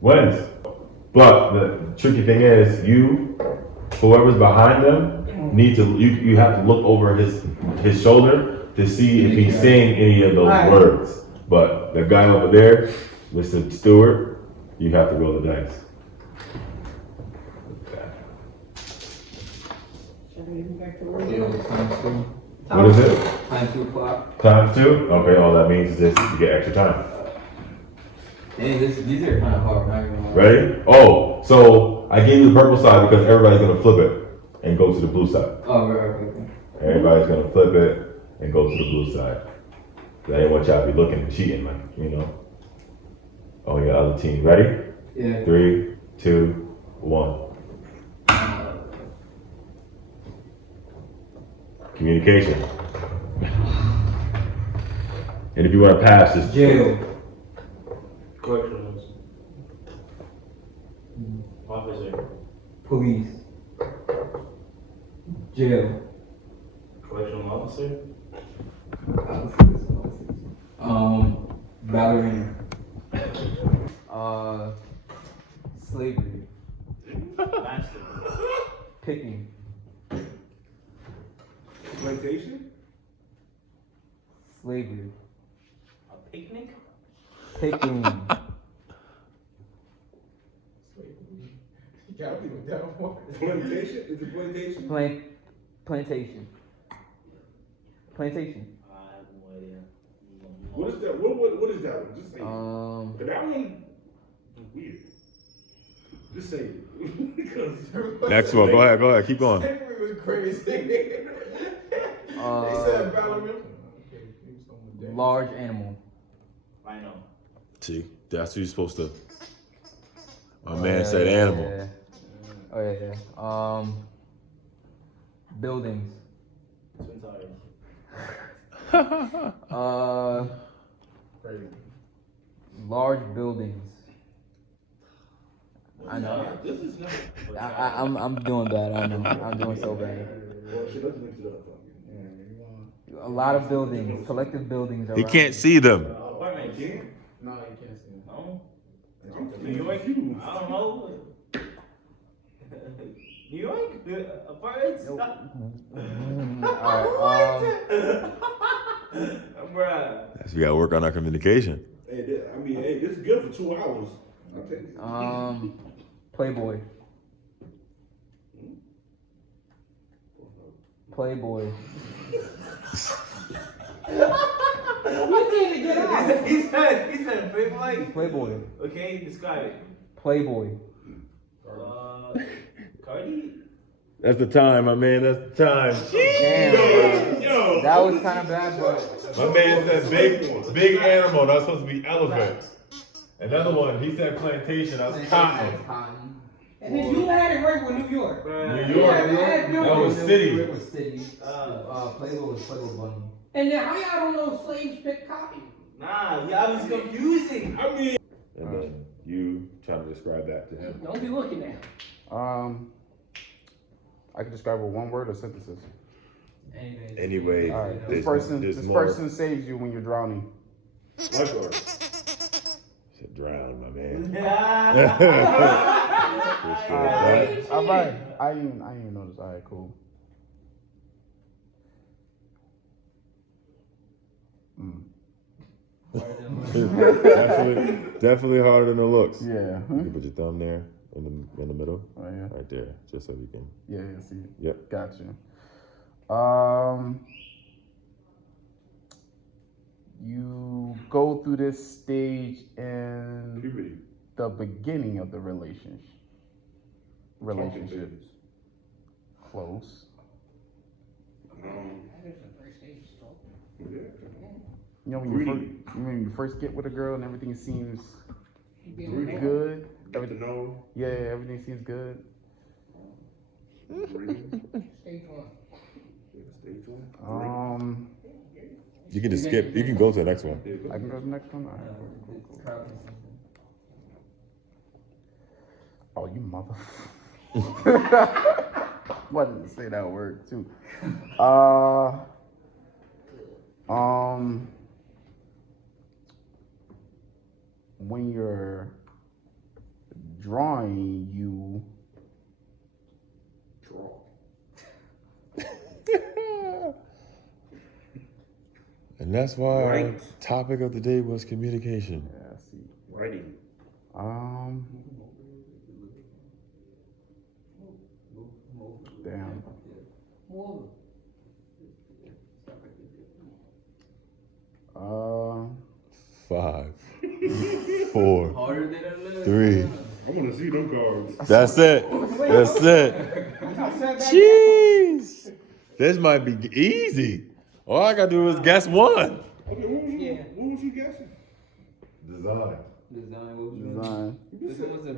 wins. But the tricky thing is, whoever's behind them, you have to look over his shoulder to see if he's saying any of those words. But the guy over there, Mr. Stewart, you have to roll the dice. What is it? Time 2 o'clock. Times 2? Okay, all that means is this, you get extra time. Dang, these are kind of hard. Not even hard. Ready? Oh, so I gave you the purple side because everybody's gonna flip it and go to the blue side. Oh, right. Everybody's gonna flip it and go to the blue side. I didn't want y'all to be looking and cheating, Oh, yeah, other team. Ready? Yeah. 3, 2, 1. Communication. And if you want to pass, just jail. Correctionals. Officer. Police. Jail. Correctional officer. Ballerina. Slavery. Master. Picking. Plantation? Slavery. A picnic? Picking. You gotta be with that one. Plantation? Is it plantation? Plantation. Plantation. I have no idea. What is that? What is that one? Just say it. But that one is weird. Just say it. Because next one. Go ahead. Keep going. Slavery was crazy. They said ballerina. Large animal. Rhino. See, that's what you're supposed to. My man said animal. Yeah. Oh, yeah. Buildings. Twin Towers. Crazy. Large buildings. I know. This is not. I'm doing bad. I know. I'm doing so bad. Well, shit, let's mix it up. A lot of buildings, collective buildings. He can't see them. Apartment. No, you can't see it. No. New York? I don't know. New York? Apartments? Bruh. So we gotta work on our communication. Hey, this is good for 2 hours. I'll take it. Playboy. Playboy. He said Playboy? Playboy. Okay, describe it. Playboy. Cardi? That's the time, my man. That's the time. Damn, Yo. that was kind of bad, but My man said big animal. That's supposed to be elephant. Another one. He said plantation. That's cotton. And then you had it right with New York. New York. That was city. It was city. Playboy was Playboy Bunny. And then how y'all don't know slaves pick cotton? Nah, yeah, I was confusing. I mean, And then you trying to describe that to him. Don't be looking at him. I can describe it with one word or sentences. Anyway, All right. This there's more. person saves you when you're drowning. Lifeguard. Said drown, my man. All right. I didn't even notice. All right, cool. definitely harder than it looks. Yeah. You can put your thumb there in the middle. Oh, yeah. Right there, just so you can. Yeah, see it. Yep. Gotcha. You go through this stage in Puberty. the beginning of the relationship. Close. Yeah. You know when you first get with a girl and everything seems good. Get to know. Yeah, everything seems good. Stage one. Stage one. You can just skip. You can go to the next one. I can go to the next one. All right, cool. Oh, you mother. Wanted to say that word too. When you're drawing, you Draw. And that's why our Right. topic of the day was communication. yeah, see. Writing. Damn. 5, 4, 3. I want to see them cards. That's it. That's it. Jeez. This might be easy. All I gotta do is guess one. Okay, what was you guessing? Design. Design. This was the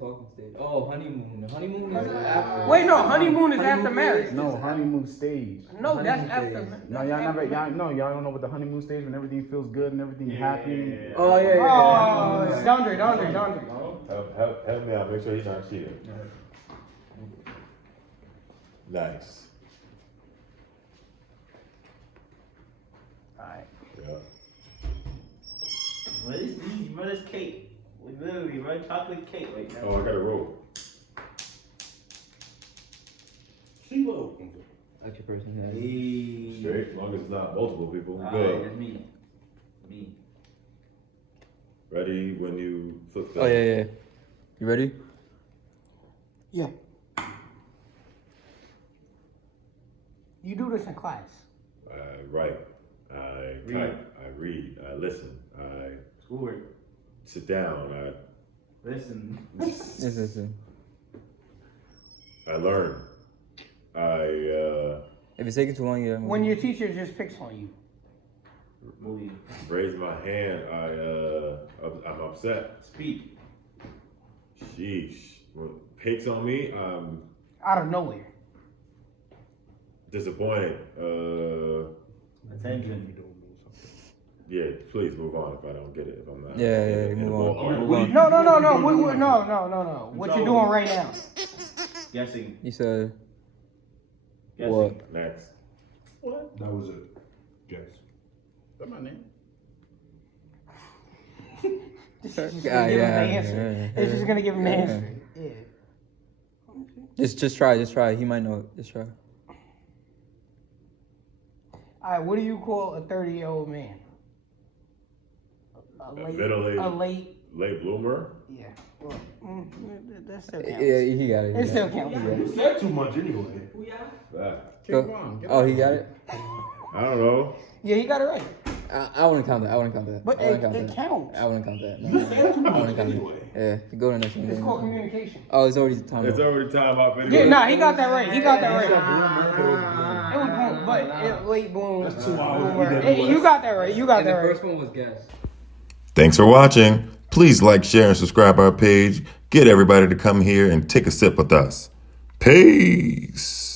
talking stage. Oh, honeymoon. The honeymoon is after. Wait, no, honeymoon is after marriage. No, honeymoon stage. No, that's after. No, y'all don't know what the honeymoon stage when everything feels good and everything happy. Oh yeah. Oh, Dondre. Help me out. Make sure he's not cheating. Nice. Alright. Yeah. Well, it's easy, bro. It's cake. We literally, bro, chocolate cake right now. Oh, I got a roll. CeeLo. Extra person. Yeah. Hey. Straight, as long as it's not multiple people. Alright, Good. that's me. Me. Ready when you flip the. Oh yeah. You ready? Yeah. You do this in class. I write. I Read. type. I read. I listen. I Schoolwork. sit down. Listen. I learn. If it's taking too long, yeah. When your teacher just picks on you. Movie. Raise my hand. I'm upset. Speak. Sheesh. When picks on me, I'm Out of nowhere. disappointed. Attention. Yeah, please move on if I don't get it. If I'm not. Yeah, move on. Move on. No. No. What you doing right now? Guessing. You said Guessing. what? Next. What? That was it. Guess. That's my name. This is just gonna give him the answer. It's just gonna give him the answer. Yeah. Just try. He might know it. Just try. Alright, what do you call a 30-year-old man? Middle-aged. Late bloomer. Yeah. Well, that still counts. Yeah, he got it. It still counts. It's not too much anyway. Oh, he got it. I don't know. Yeah, he got it right. I wouldn't count that. But I wouldn't count it that. counts. I wouldn't count that. No. You said too I much wouldn't count anyway. it. Yeah, go to the next one. It's called communication. Oh, it's already time. It's already time out. Yeah, nah, he got that right. It was boom, but late boom. That's 2 hours. Hey, you got that right. You got And that the right. first one was guess. Thanks for watching. Please like, share, and subscribe our page. Get everybody to come here and take a sip with us. Peace.